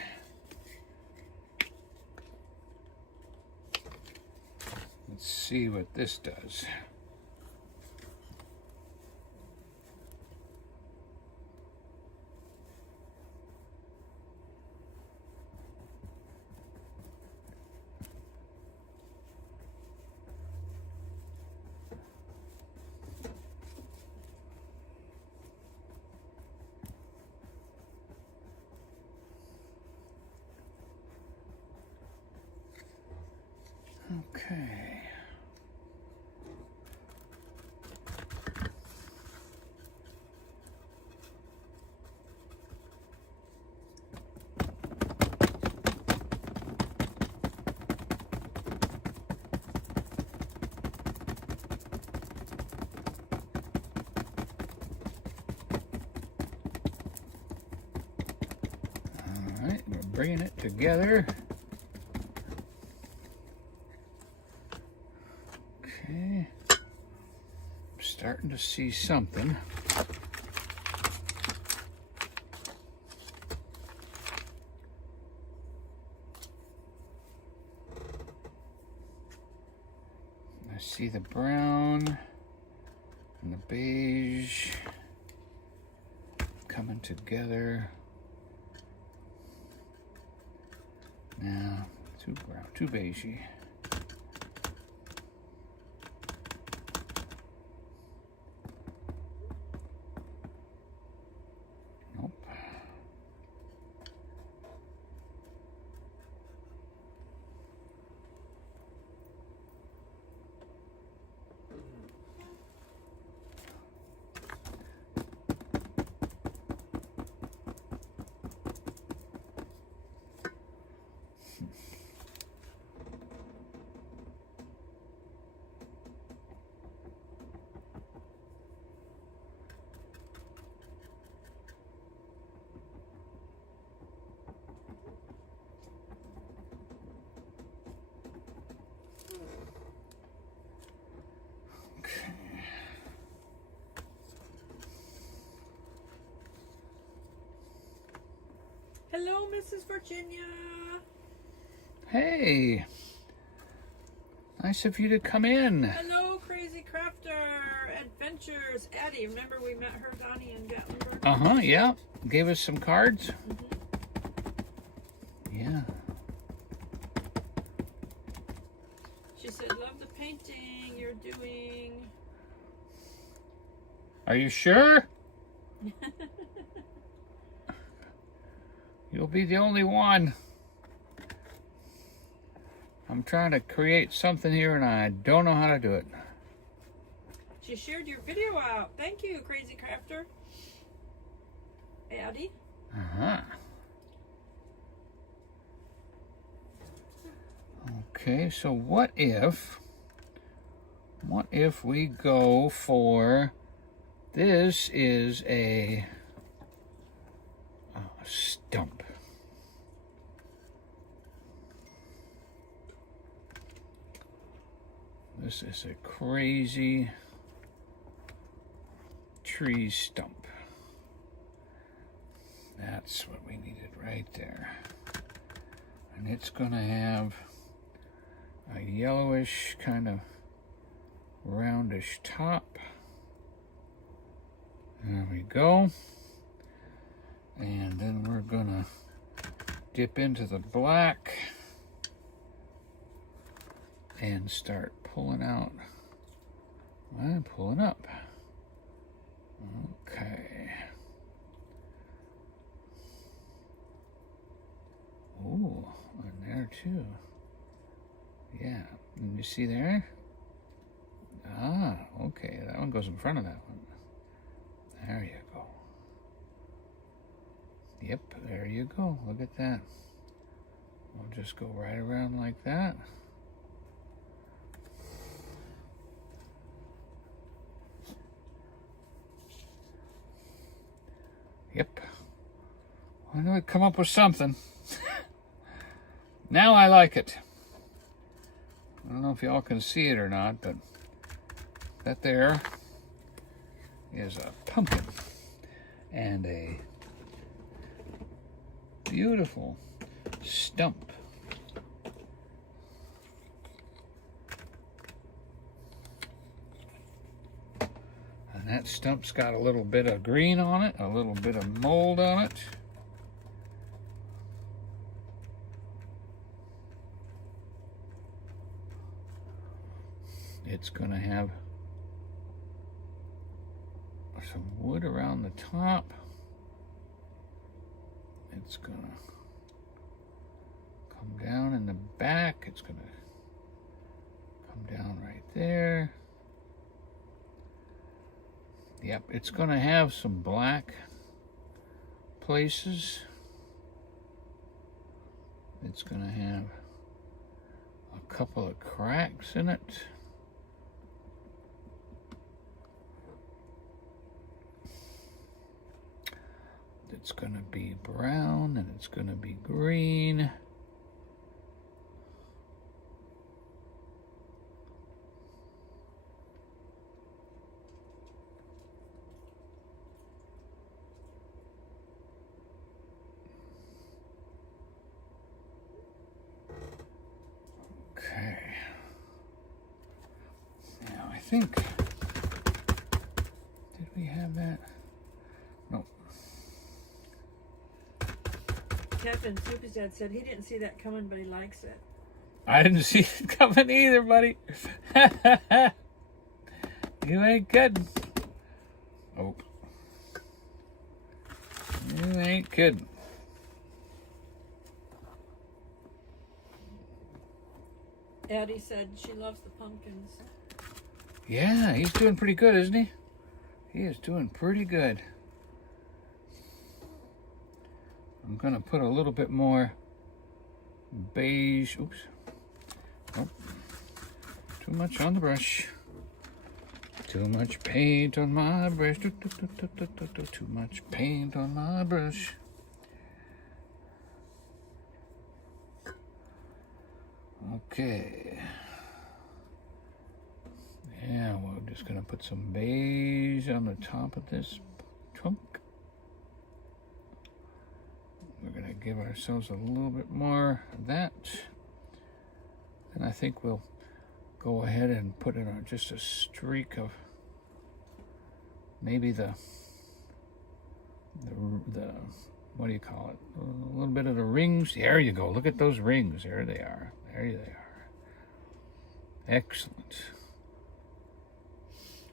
Let's see what this does. Okay. All right, we're bringing it together. Okay. I'm starting to see something. I see the brown and the beige coming together. Now, too brown, too beigey. Nope. Hello, Mrs. Virginia. Hey, nice of you to come in. Hello, Crazy Crafter Adventures. Addie, remember we met her, Donny, in Gatlinburg? Uh-huh, yeah. Gave us some cards. Yeah. She said, love the painting you're doing. Are you sure? You'll be the only one. I'm trying to create something here and I don't know how to do it. She shared your video out. Thank you, Crazy Crafter. Addie. Uh-huh. Okay, so what if we go for, this is a stump. This is a crazy tree stump. That's what we needed right there. And it's gonna have a yellowish kind of roundish top. There we go. And then we're gonna dip into the black and start pulling out and pulling up. Okay. Ooh, and there too. Yeah, and you see there? Ah, okay, that one goes in front of that one. There you go. Yep, there you go. Look at that. We'll just go right around like that. Yep. I knew I'd come up with something. Now I like it. I don't know if y'all can see it or not, but that there is a pumpkin and a beautiful stump. And that stump's got a little bit of green on it, a little bit of mold on it. It's going to have some wood around the top. It's going to come down in the back. It's going to come down right there. Yep, it's going to have some black places. It's going to have a couple of cracks in it. It's going to be brown and it's going to be green. Okay. Now I think, did we have that? No. Captain Soupy's dad said he didn't see that coming, but he likes it. I didn't see it coming either, buddy. You ain't kidding. Oh. You ain't kidding. Addie said she loves the pumpkins. Yeah, he's doing pretty good, isn't he? He is doing pretty good. I'm going to put a little bit more beige. Oops. Nope. Too much on the brush. Too much paint on my brush. Too much paint on my brush. Okay. Yeah, we're just going to put some beige on the top of this trunk. We're going to give ourselves a little bit more of that. And I think we'll go ahead and put in just a streak of maybe the what do you call it? A little bit of the rings. There you go. Look at those rings. There they are. There they are. Excellent.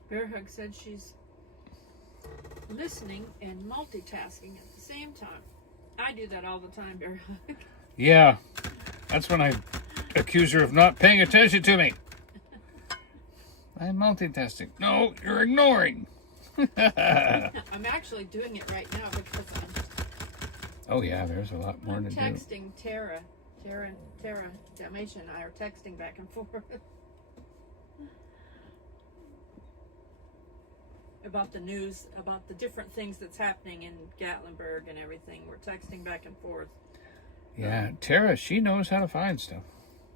Bear Hug said she's listening and multitasking at the same time. I do that all the time, Bear Hug. Yeah, that's when I accuse her of not paying attention to me. I'm multitasking. No, you're ignoring. I'm actually doing it right now because Oh yeah, there's a lot more I'm to do. texting Tara, Dalmatian and I are texting back and forth about the news, about the different things that's happening in Gatlinburg and everything. We're texting back and forth. Yeah, Tara, she knows how to find stuff.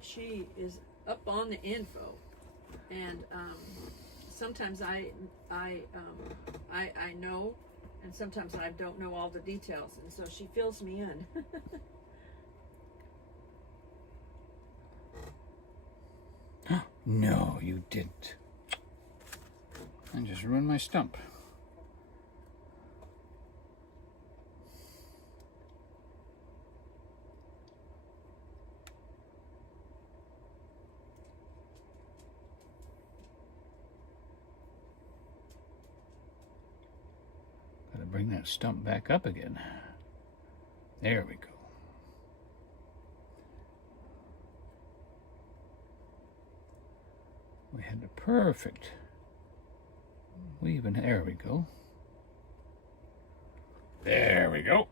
She is up on the info, and sometimes I know, and sometimes I don't know all the details, and so she fills me in. No, you didn't. I just ruined my stump. Gotta bring that stump back up again. There we go. We had the perfect weaving. There we go. There we go.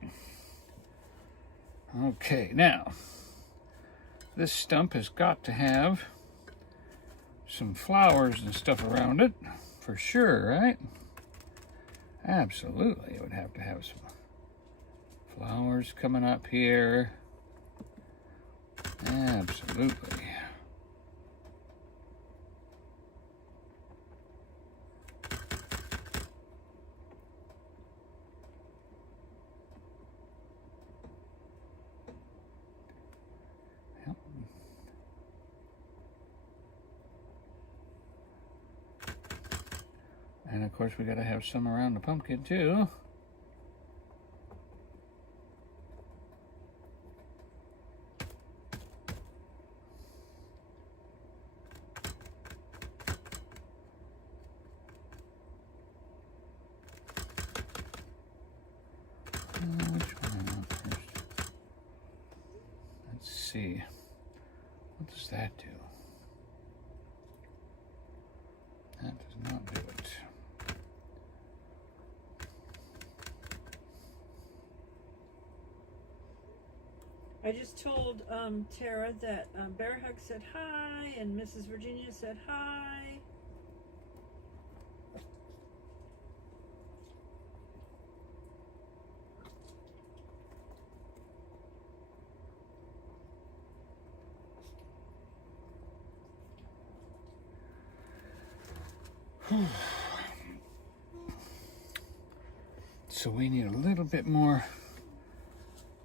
Okay, now this stump has got to have some flowers and stuff around it for sure, right? Absolutely, it would have to have some flowers coming up here. Absolutely. And of course we gotta have some around the pumpkin too. Which one I want first? Let's see. What does that do? That does not do it. I just told Tara that Bear Hug said hi and Mrs. Virginia said hi. So we need a little bit more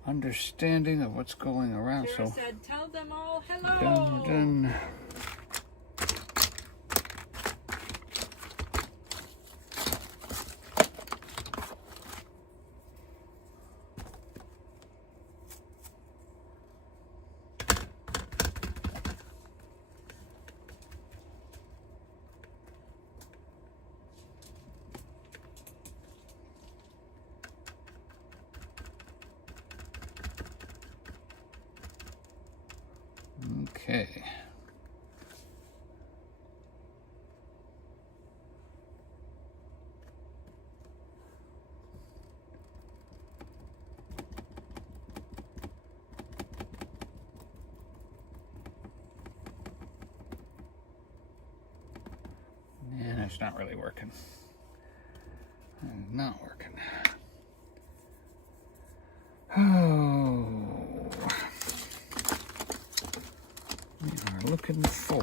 understanding of what's going around. Tara So said, tell them all hello. done, we're done. Okay. And it's not really working. It's not working. Oh. We are looking for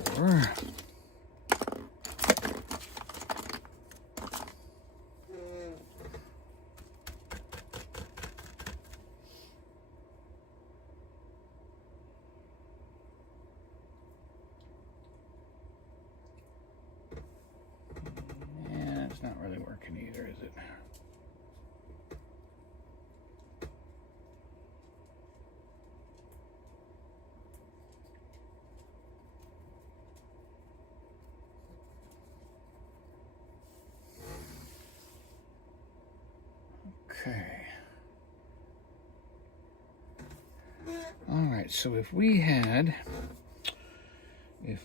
and it's not really working either, is it? Okay. All right, so if we had a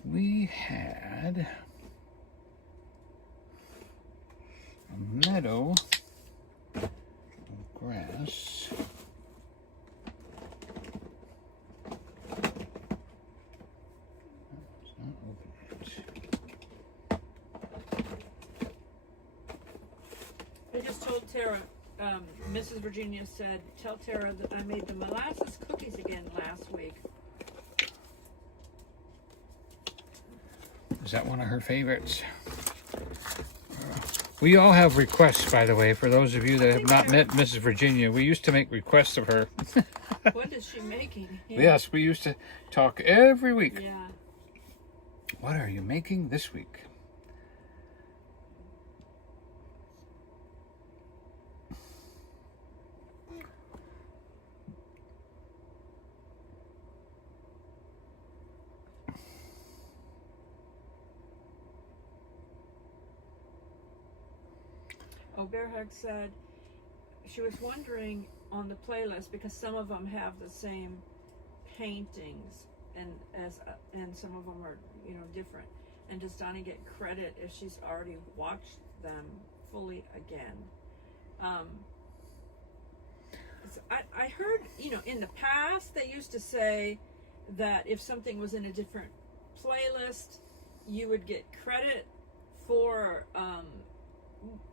meadow of grass, it's not open yet. I just told Tara, Mrs. Virginia said, tell Tara that I made the molasses cookies again last week. Is that one of her favorites? We all have requests, by the way, for those of you that have not met Mrs. Virginia. We used to make requests of her. What is she making? Yeah. Yes, we used to talk every week. Yeah. What are you making this week? Oh, Bear Hug said she was wondering on the playlist because some of them have the same paintings and some of them are different. And does Donny get credit if she's already watched them fully again? I heard in the past they used to say that if something was in a different playlist, you would get credit for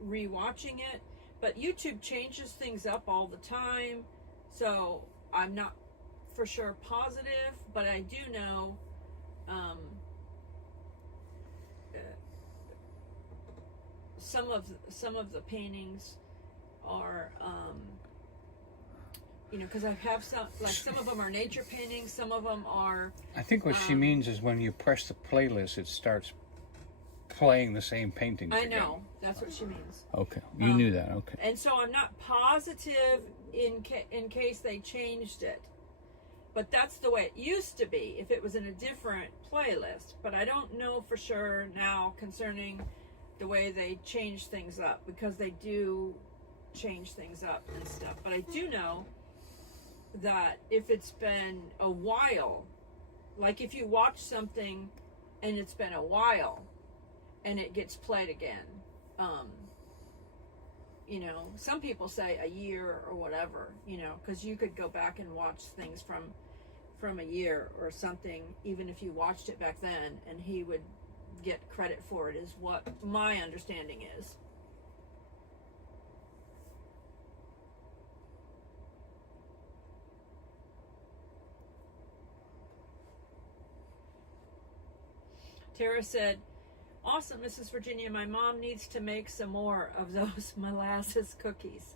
rewatching it, but YouTube changes things up all the time, so I'm not for sure positive, but I do know some of the paintings are because I have some of them are nature paintings, some of them are. I think what she means is when you press the playlist, it starts playing the same paintings I again. know. That's what she means. Okay, you knew that. Okay. And so I'm not positive in case they changed it. But that's the way it used to be if it was in a different playlist. But I don't know for sure now concerning the way they change things up, because they do change things up and stuff. But I do know that if it's been a while, like if you watch something and it's been a while and it gets played again, you know, some people say a year or whatever, you know, because you could go back and watch things from a year or something, even if you watched it back then, and he would get credit for it, is what my understanding is. Tara said, awesome, Mrs. Virginia. My mom needs to make some more of those molasses cookies.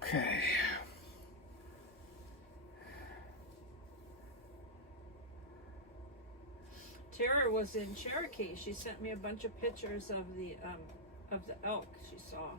Okay. Tara was in Cherokee. She sent me a bunch of pictures of the elk she saw.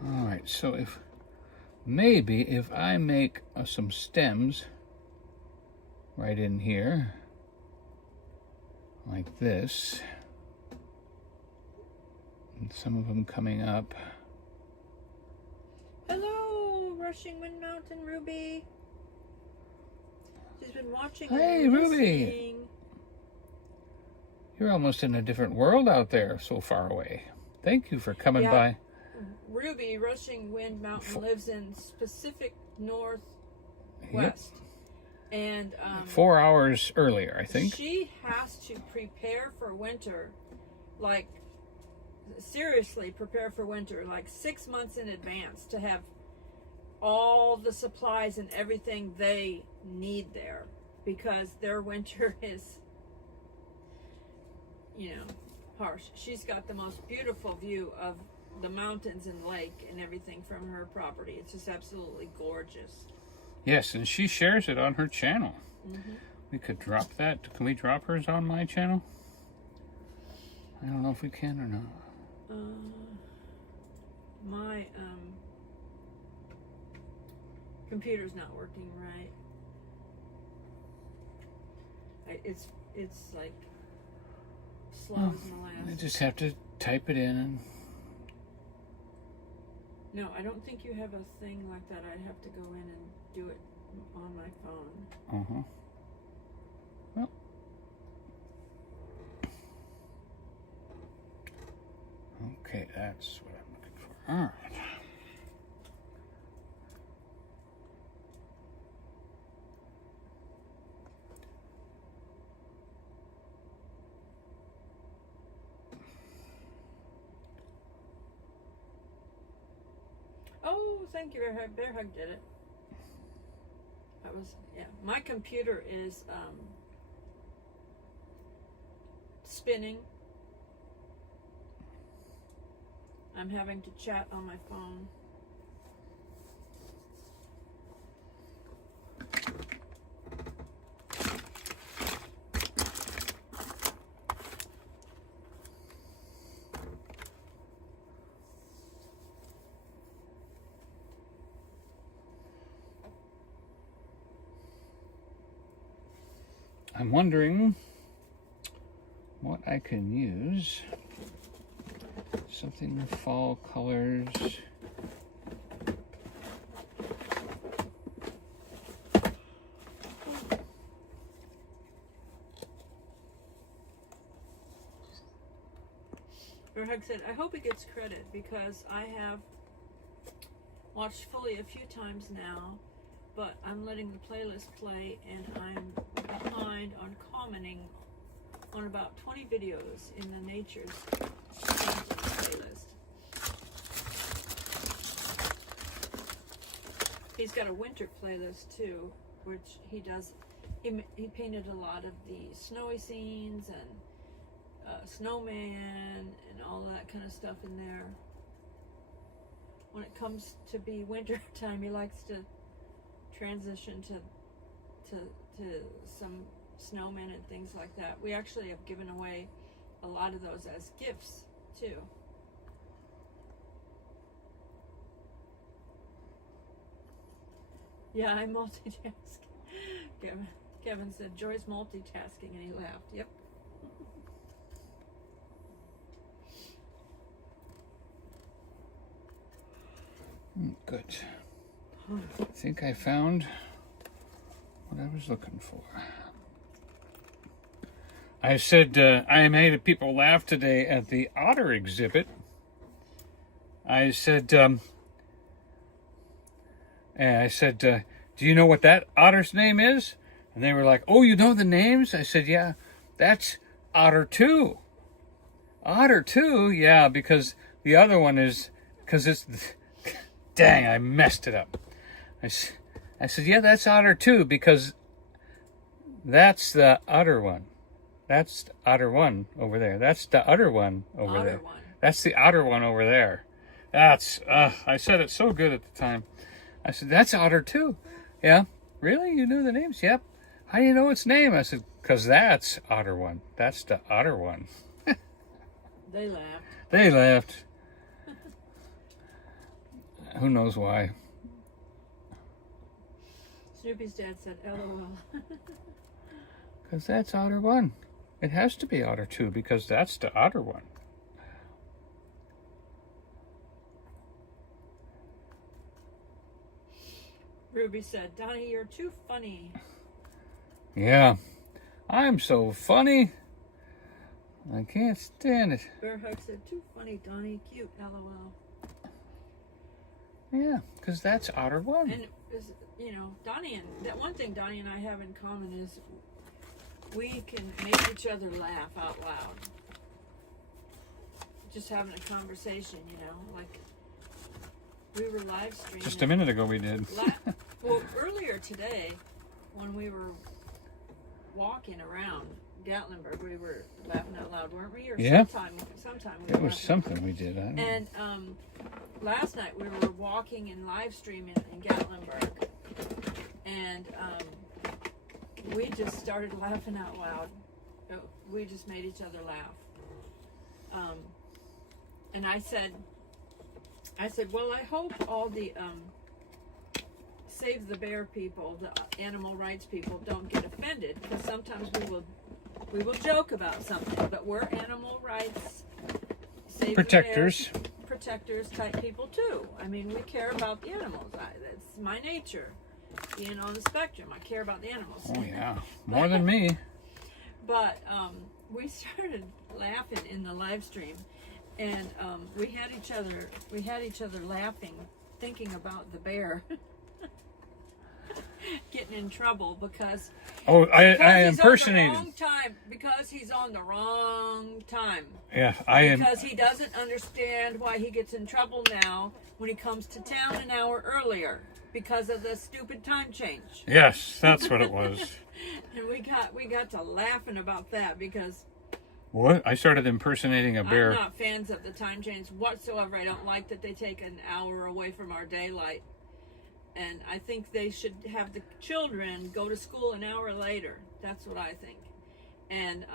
All right, so maybe if I make some stems right in here, like this, and some of them coming up. Hello, Rushing Wind Mountain Ruby. She's been watching. Hey, and Ruby. listening. You're almost in a different world out there, so far away. Thank you for coming by. Ruby, Rushing Wind Mountain, lives in Pacific Northwest. Yep. And 4 hours earlier, I think. she has to prepare for winter, like seriously prepare for winter, like 6 months in advance, to have all the supplies and everything they need there, because their winter is, you know, harsh. She's got the most beautiful view of the mountains and lake and everything from her property. It's just absolutely gorgeous. Yes, and she shares it on her channel. Mm-hmm. We could drop that. Can we drop hers on my channel? I don't know if we can or not. My computer's not working right. It's like slow as molasses. I just have to type it in. And No, I don't think you have a thing like that. I'd have to go in and do it on my phone. Well. Okay, that's what I'm looking for. All right. Oh, thank you, Bear Hug. Bear Hug did it. That was, yeah. My computer is spinning. I'm having to chat on my phone. I'm wondering what I can use. Something fall colors. Hug said, I hope he gets credit because I have watched fully a few times now, but I'm letting the playlist play and I'm behind on commenting on about 20 videos in the Nature's playlist. He's got a winter playlist too, which he does. He painted a lot of the snowy scenes and snowman and all of that kind of stuff in there. When it comes to be winter time, he likes to transition to some snowmen and things like that. We actually have given away a lot of those as gifts too. Yeah, I'm multitasking. Kevin said Joy's multitasking and he laughed. Yep. Good. I think I found what I was looking for. I said I made people laugh today at the otter exhibit. I said, do you know what that otter's name is? And they were like, oh, you know the names? I said, yeah, that's Otter 2. Otter 2, yeah, because the other one is, because it's... Dang, I messed it up. I said, yeah, that's Otter 2 because that's the Otter one. That's the Otter 1 over there. That's the Otter one over there. That's the Otter one over there. That's, I said it so good at the time. I said, that's Otter 2. Yeah, really? You knew the names? Yep. How do you know its name? I said, because that's Otter 1. That's the Otter one. They laughed. They laughed. Who knows why? Snoopy's dad said, LOL. Because that's Otter 1. It has to be Otter 2 because that's the Otter one. Ruby said, Donnie, you're too funny. Yeah, I'm so funny. I can't stand it. Bear Hug said, too funny, Donnie. Cute, LOL. Yeah, because that's Otter 1. And, you know, Donnie and... That one thing Donnie and I have in common is we can make each other laugh out loud. Just having a conversation, you know, like... We were live streaming. Just a minute ago we did. Well, earlier today, when we were walking around Gatlinburg, we were laughing out loud, weren't we? Or yeah. Sometime we it was something we did. I don't know. And last night we were walking and live streaming in Gatlinburg, and we just started laughing out loud. We just made each other laugh. And I said, well, I hope all the Save the Bear people, the animal rights people, don't get offended, because sometimes we will joke about something, but we're animal rights protectors type people too. I mean, we care about the animals. That's my nature. Being on the spectrum, I care about the animals. Oh yeah, more than me. But we started laughing in the live stream, and we had each other laughing, thinking about the bear getting in trouble because I impersonated because he's on the wrong time. Yeah, I am. Because he doesn't understand why he gets in trouble now when he comes to town an hour earlier because of the stupid time change. Yes, that's what it was. And we got to laughing about that because what? I started impersonating a bear. I'm not fans of the time change whatsoever. I don't like that they take an hour away from our daylight. And I think they should have the children go to school an hour later. That's what I think. And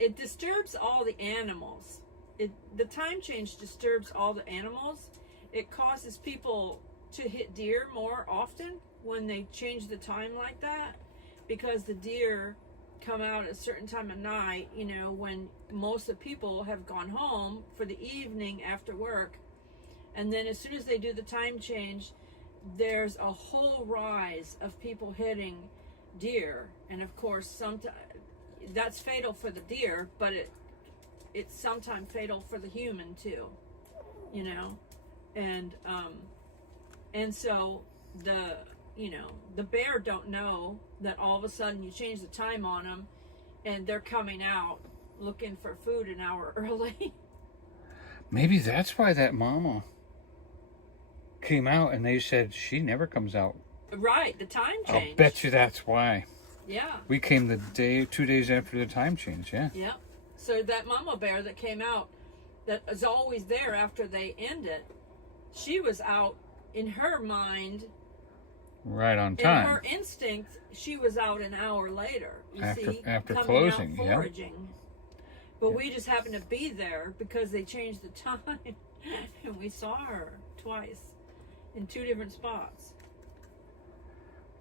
it disturbs all the animals. The time change disturbs all the animals. It causes people to hit deer more often when they change the time like that, because the deer come out at a certain time of night, you know, when most of the people have gone home for the evening after work. And then as soon as they do the time change, there's a whole rise of people hitting deer. And of course, sometimes that's fatal for the deer, but it's sometimes fatal for the human too, you know. And so the bear don't know that all of a sudden you change the time on them and they're coming out looking for food an hour early. Maybe that's why that mama came out and they said she never comes out. Right, the time change. I'll bet you that's why. Yeah. We came 2 days after the time change, yeah. Yeah. So that mama bear that came out, that is always there after they end it, she was out in her mind. Right on time. In her instinct, she was out an hour later. After coming closing, out yeah. foraging. But we just happened to be there because they changed the time, and we saw her twice in 2 different spots.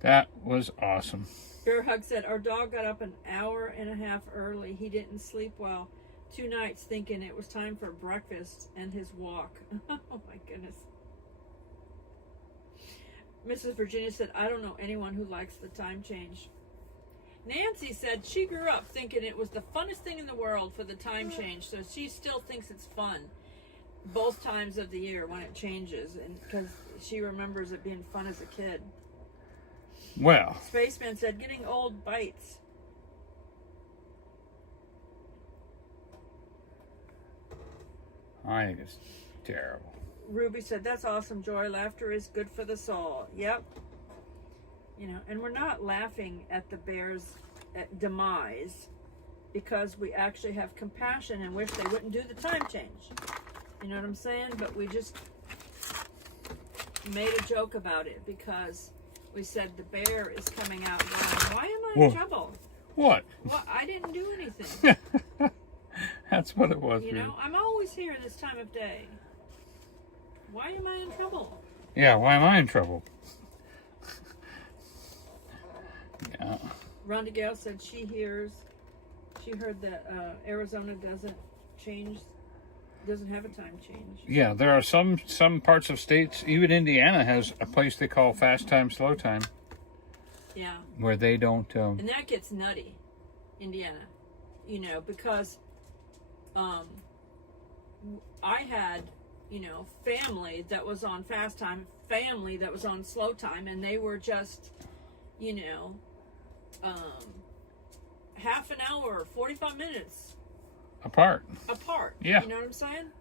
That was awesome. Bear Hug said, our dog got up an hour and a half early. He didn't sleep well 2 nights thinking it was time for breakfast and his walk. Oh my goodness. Mrs. Virginia said, I don't know anyone who likes the time change. Nancy said she grew up thinking it was the funnest thing in the world for the time change, so she still thinks it's fun both times of the year when it changes, and because she remembers it being fun as a kid. Well, Spaceman said, getting old bites. I think it's terrible. Ruby said, that's awesome, Joy. Laughter is good for the soul. Yep. You know, and we're not laughing at the bear's demise because we actually have compassion and wish they wouldn't do the time change. You know what I'm saying? But we just made a joke about it because we said the bear is coming out going, why am I in trouble? What? Well, I didn't do anything. That's what it was. You know, I'm always here this time of day. Why am I in trouble? Yeah, why am I in trouble? Yeah. Rhonda Gale said she heard that Arizona doesn't have a time change. Yeah, there are some parts of states, even Indiana has a place they call fast time, slow time. Yeah. Where they don't... and that gets nutty, Indiana. You know, because I had, you know, family that was on fast time, family that was on slow time, and they were just, you know, half an hour, 45 minutes apart. Yeah. You know what I'm saying?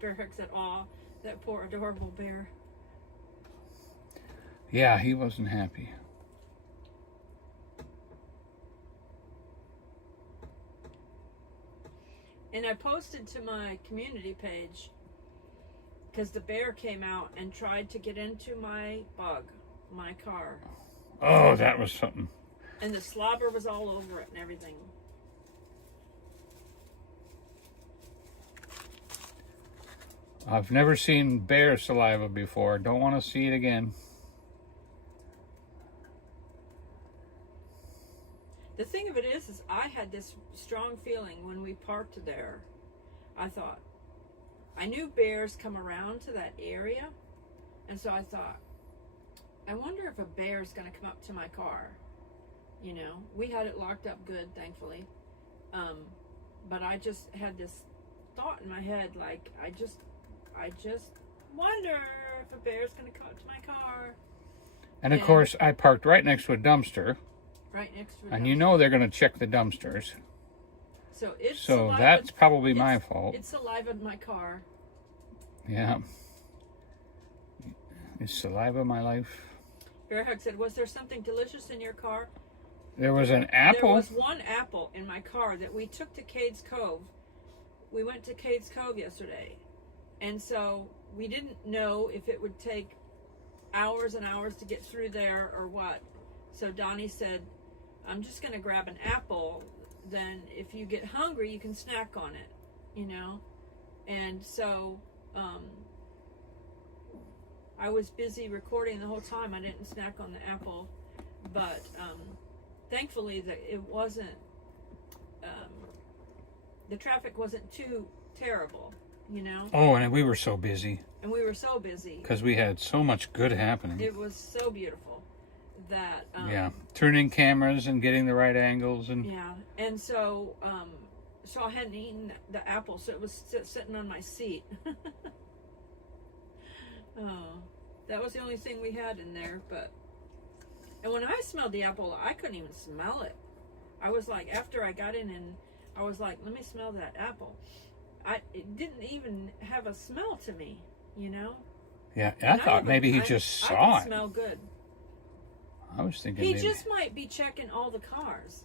Bear Hug said, aw, that poor adorable bear. Yeah, he wasn't happy. And I posted to my community page because the bear came out and tried to get into my car. Oh, that was something. And the slobber was all over it and everything. I've never seen bear saliva before. Don't want to see it again. The thing of it is I had this strong feeling when we parked there. I thought, I knew bears come around to that area. And so I thought, I wonder if a bear's going to come up to my car. You know, we had it locked up good, thankfully. But I just had this thought in my head, like, I just wonder if a bear's going to come up to my car. And of course, I parked right next to a dumpster. Right next to a dumpster. And you know they're going to check the dumpsters. So that's probably my fault. It's saliva in my car. Yeah. Is saliva my life? Bear Hug said, was there something delicious in your car? There was an apple. There was one apple in my car that we took to Cades Cove. We went to Cades Cove yesterday. And so we didn't know if it would take hours and hours to get through there or what. So Donnie said, I'm just going to grab an apple. Then if you get hungry, you can snack on it, you know. And so I was busy recording the whole time. I didn't snack on the apple, but thankfully that it wasn't. The traffic wasn't too terrible, you know. Oh, and we were so busy. And we were so busy Because we had so much good happening. It was so beautiful that. Yeah, turning cameras and getting the right angles and. Yeah, and so I hadn't eaten the apple, so it was sitting on my seat. Oh, that was the only thing we had in there, and when I smelled the apple, I couldn't even smell it. I was like, after I got in and I was like, let me smell that apple. It didn't even have a smell to me, you know? Yeah, I thought maybe he just saw I it. Smell good. I was thinking He maybe. just might be checking all the cars.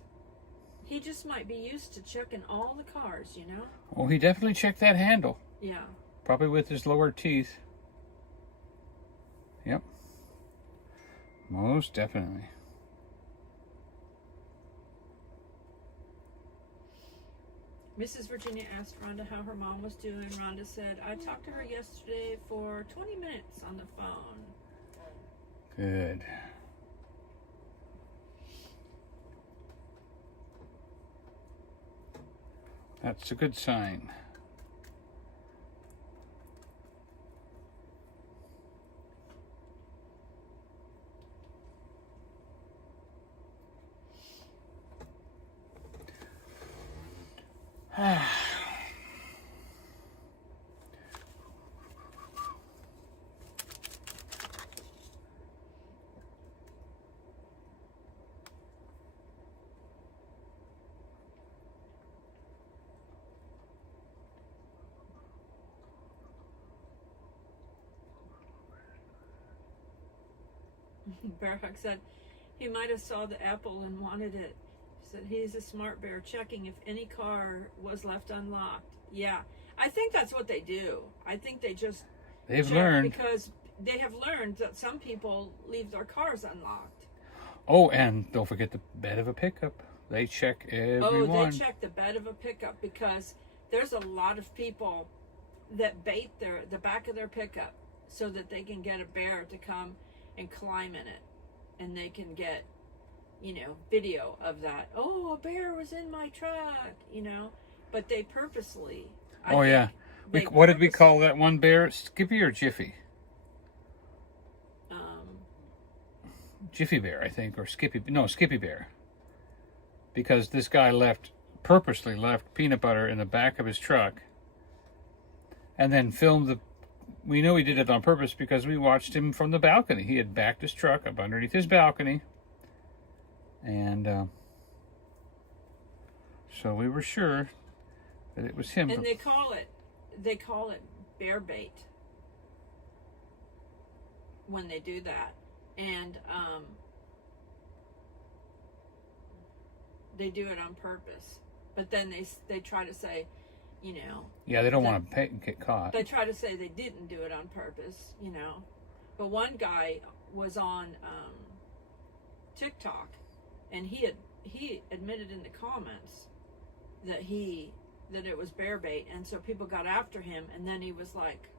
He just might be used to checking all the cars, you know? Oh, he definitely checked that handle. Yeah. Probably with his lower teeth. Yep. Most definitely. Mrs. Virginia asked Rhonda how her mom was doing. Rhonda said, I talked to her yesterday for 20 minutes on the phone. Good. That's a good sign. Bearhug said he might have saw the apple and wanted it. He said he's a smart bear, checking if any car was left unlocked. Yeah, I think that's what they do. I think they just They've check learned. because they have learned that some people leave their cars unlocked. Oh, and don't forget the bed of a pickup. They check every one. Oh, they check the bed of a pickup because there's a lot of people that bait the back of their pickup so that they can get a bear to come and climb in it, and they can get, video of that. Oh, a bear was in my truck, but they purposely. Oh yeah, what did we call that one bear? Skippy or Jiffy? Jiffy Bear, I think, or Skippy. No, Skippy Bear. Because this guy purposely left peanut butter in the back of his truck, and then filmed we know he did it on purpose because we watched him from the balcony. He had backed his truck up underneath his balcony. And so we were sure that it was him. And they call it bear bait when they do that. And they do it on purpose. But then they try to say, yeah, they don't want to get caught. They try to say they didn't do it on purpose, But one guy was on TikTok, and he admitted in the comments that it was bear bait, and so people got after him, and then he was like,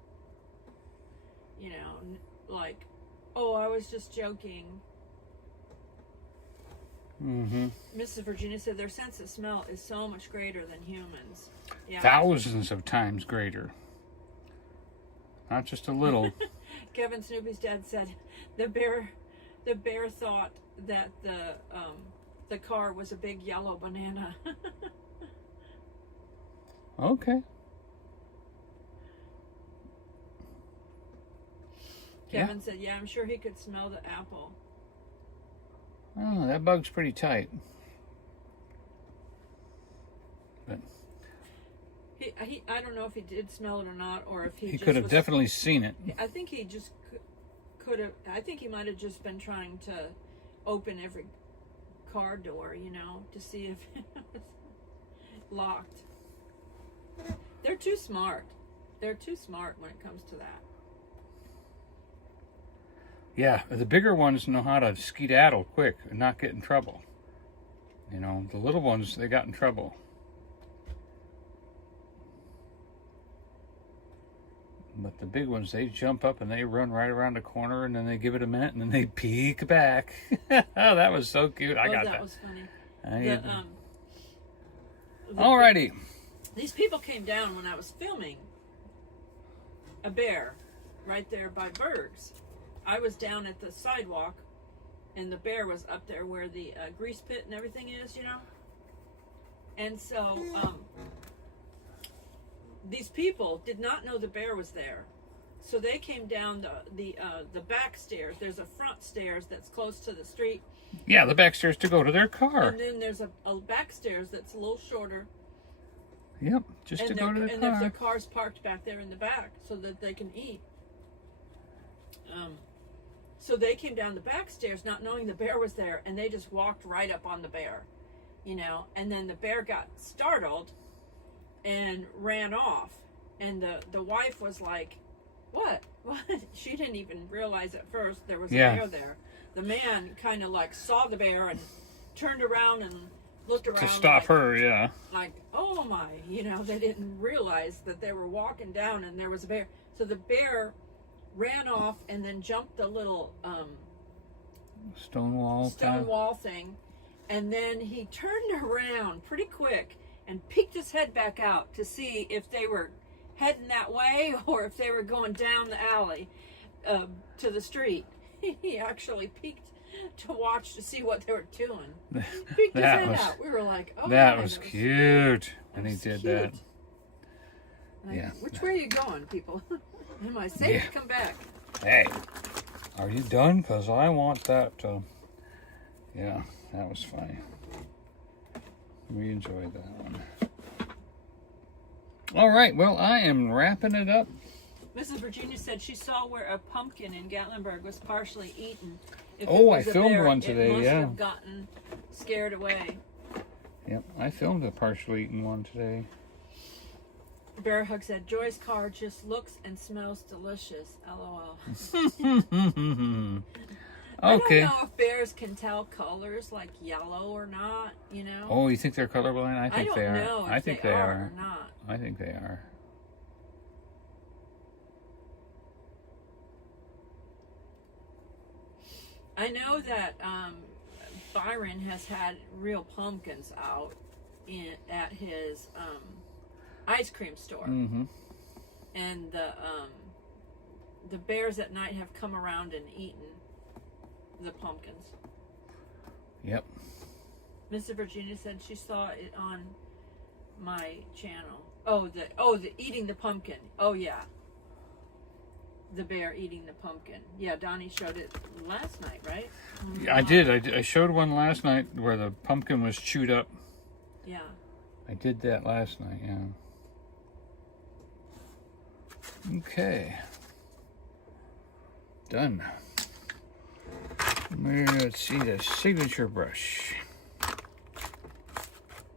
like, oh, I was just joking. Mm-hmm. Mrs. Virginia said their sense of smell is so much greater than humans. Yeah. Thousands of times greater. Not just a little. Kevin Snoopy's dad said the bear thought that the car was a big yellow banana. Okay. Kevin said, yeah, I'm sure he could smell the apple. Oh, that bug's pretty tight. But I don't know if he did smell it or not, or if he could have definitely seen it. I think he just could have. I think he might have just been trying to open every car door, to see if it was locked. They're too smart. They're too smart when it comes to that. Yeah, the bigger ones know how to skedaddle quick and not get in trouble. The little ones, they got in trouble. But the big ones, they jump up and they run right around the corner, and then they give it a minute, and then they peek back. Oh, that was so cute. I got that. That was funny. Alrighty. These people came down when I was filming a bear right there by Berg's. I was down at the sidewalk, and the bear was up there where the grease pit and everything is, you know. And so these people did not know the bear was there, so they came down the back stairs. There's a front stairs that's close to the street. Yeah, the back stairs to go to their car. And then there's a back stairs that's a little shorter. Yep, just to go to their car. And their car's parked back there in the back so that they can eat. So they came down the back stairs not knowing the bear was there, and they just walked right up on the bear, you know. And then the bear got startled and ran off. And the wife was like, what? She didn't even realize at first there was a bear there. The man kind of like saw the bear and turned around and looked around. To stop her, yeah. Like, oh my, you know, they didn't realize that they were walking down and there was a bear. So the bear ran off and then jumped the little stone wall thing, and then he turned around pretty quick and peeked his head back out to see if they were heading that way or if they were going down the alley to the street. He actually peeked to watch to see what they were doing. Peeked his head out. We were like, oh, that was cute when he did that. Like, yeah. Which way are you going, people? Am I safe to come back? Hey, are you done? Because I want that. Yeah, that was funny. We enjoyed that one. All right, well, I am wrapping it up. Mrs. Virginia said she saw where a pumpkin in Gatlinburg was partially eaten. I filmed one today, it must have gotten scared away. Yep, I filmed a partially eaten one today. Bear Hug said, Joy's car just looks and smells delicious. LOL. Okay. I don't know if bears can tell colors like yellow or not, you know? Oh, you think they're colorblind? I think they are. I don't know if they are or not. I think they are. I know that Byron has had real pumpkins out at his ice cream store. Mm-hmm. And the bears at night have come around and eaten the pumpkins. Yep. Mrs. Virginia said she saw it on my channel. The eating the pumpkin. Oh yeah. The bear eating the pumpkin. Yeah, Donnie showed it last night, right? Yeah, I did. I showed one last night where the pumpkin was chewed up. Yeah. I did that last night, yeah. Okay. Done. Let's see the signature brush.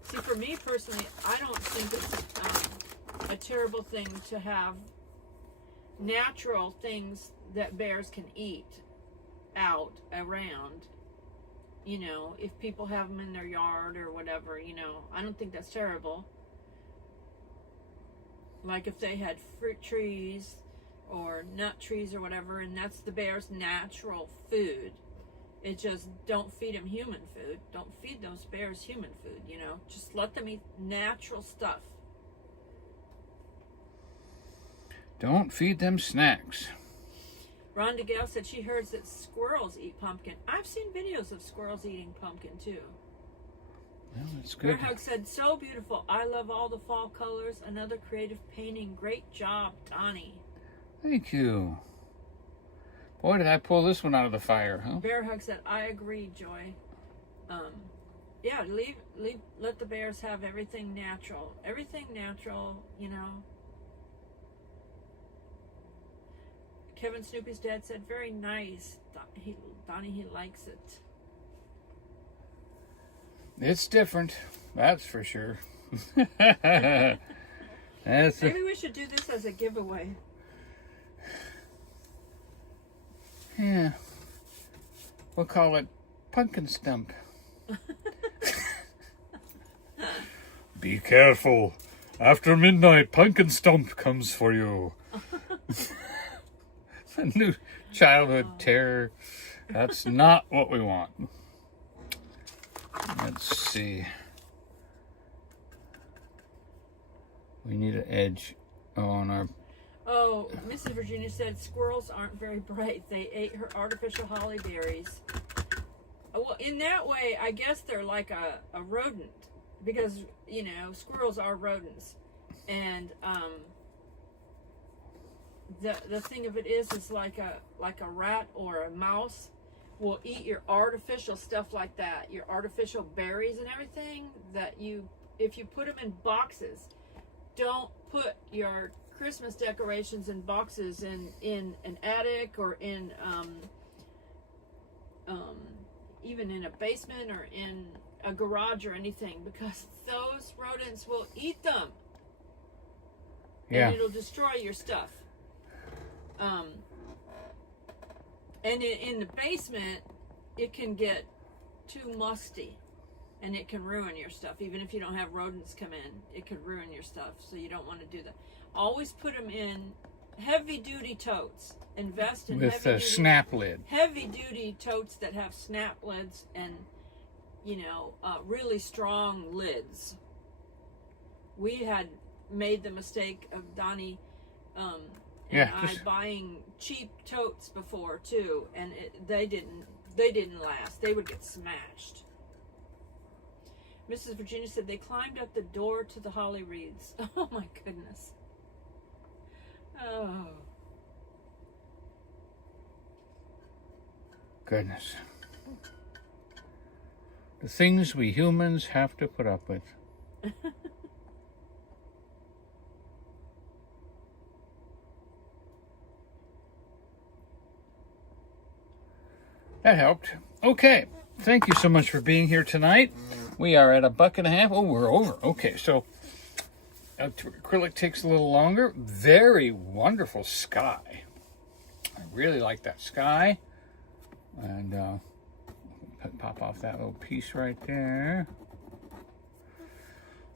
See, for me personally, I don't think it's a terrible thing to have natural things that bears can eat out around. You know, if people have them in their yard or whatever, you know, I don't think that's terrible. Like if they had fruit trees or nut trees or whatever, and that's the bear's natural food. It just don't feed them human food. Don't feed those bears human food, you know. Just let them eat natural stuff. Don't feed them snacks. Rhonda Gale said she heard that squirrels eat pumpkin. I've seen videos of squirrels eating pumpkin too. Well, that's good. Bear Hug said, so beautiful. I love all the fall colors. Another creative painting. Great job, Donnie. Thank you. Boy, did I pull this one out of the fire, huh? Bear Hug said, I agree, Joy. Yeah, let the bears have everything natural. Everything natural, you know. Kevin Snoopy's dad said, very nice. Donnie, he likes it. It's different, that's for sure. Maybe we should do this as a giveaway. Yeah. We'll call it Pumpkin Stump. Be careful. After midnight, Pumpkin Stump comes for you. A new childhood terror. That's not what we want. Let's see. We need an edge on our... Oh, Mrs. Virginia said squirrels aren't very bright. They ate her artificial holly berries. Well, in that way, I guess they're like a rodent. Because, you know, squirrels are rodents. And the thing of it is like a rat or a mouse will eat your artificial stuff like that. Your artificial berries and everything that if you put them in boxes, don't put your Christmas decorations in boxes in an attic or in even in a basement or in a garage or anything, because those rodents will eat them. Yeah. And it'll destroy your stuff. And in the basement, it can get too musty. And it can ruin your stuff. Even if you don't have rodents come in, it could ruin your stuff. So you don't want to do that. Always put them in heavy-duty totes. Invest in with a snap lid. Heavy-duty totes that have snap lids and, you know, really strong lids. We had made the mistake of Donnie and I buying cheap totes before too, and they didn't last. They would get smashed. Mrs. Virginia said they climbed up the door to the holly wreaths. Oh my goodness. Oh. Goodness. The things we humans have to put up with. That helped. Okay. Thank you so much for being here tonight. We are at $1.50. Oh, we're over. Okay, so acrylic takes a little longer. Very wonderful sky. I really like that sky. And pop off that little piece right there.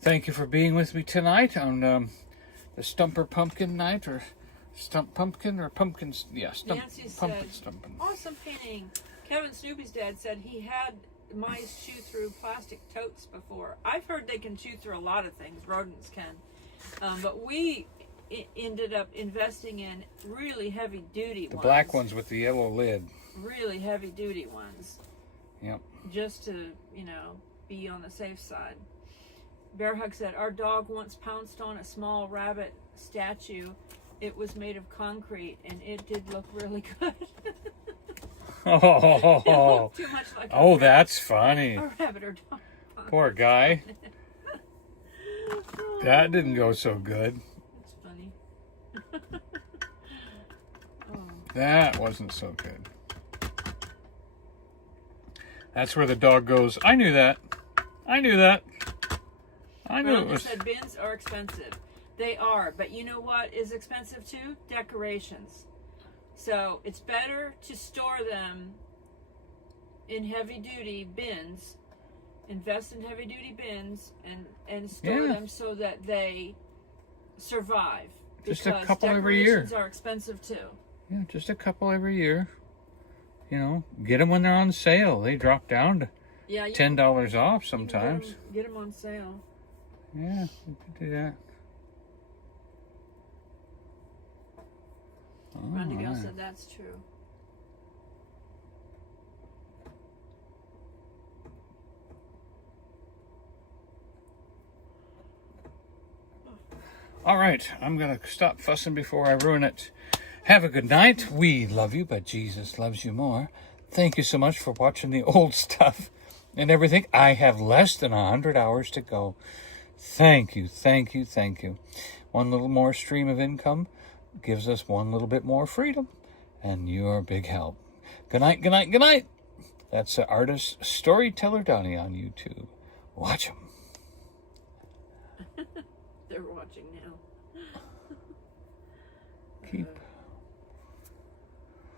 Thank you for being with me tonight on the Stumper Pumpkin night, or Stump Pumpkin, or Pumpkins. Yeah, Nancy Pumpkin said, Stumping. awesome painting. Kevin Snoopy's dad said he had mice chew through plastic totes before. I've heard they can chew through a lot of things. Rodents can. But we ended up investing in really heavy-duty ones. The black ones with the yellow lid. Really heavy-duty ones. Yep. Just to, you know, be on the safe side. Bear Hug said, our dog once pounced on a small rabbit statue. It was made of concrete, and it did look really good. Oh, too much like that's funny. A rabbit or dog. Poor guy. That didn't go so good. That's funny. That wasn't so good. That's where the dog goes, I knew that. I knew that. I knew it was... said bins are expensive. They are, but you know what is expensive too? Decorations. So it's better to store them in heavy-duty bins, invest in heavy-duty bins, and store them so that they survive. Just a couple every year. Decorations are expensive too. Yeah, just a couple every year. You know, get them when they're on sale. They drop down to $10 off sometimes. Get them on sale. Yeah, we could do that. Rondigale said that's true. All right, I'm going to stop fussing before I ruin it. Have a good night. We love you, but Jesus loves you more. Thank you so much for watching the old stuff and everything. I have less than 100 hours to go. Thank you, thank you, thank you. One little more stream of income gives us one little bit more freedom, and you're a big help. Good night, good night, good night. That's the artist Storyteller Donny on YouTube. Watch him. They're watching now. Keep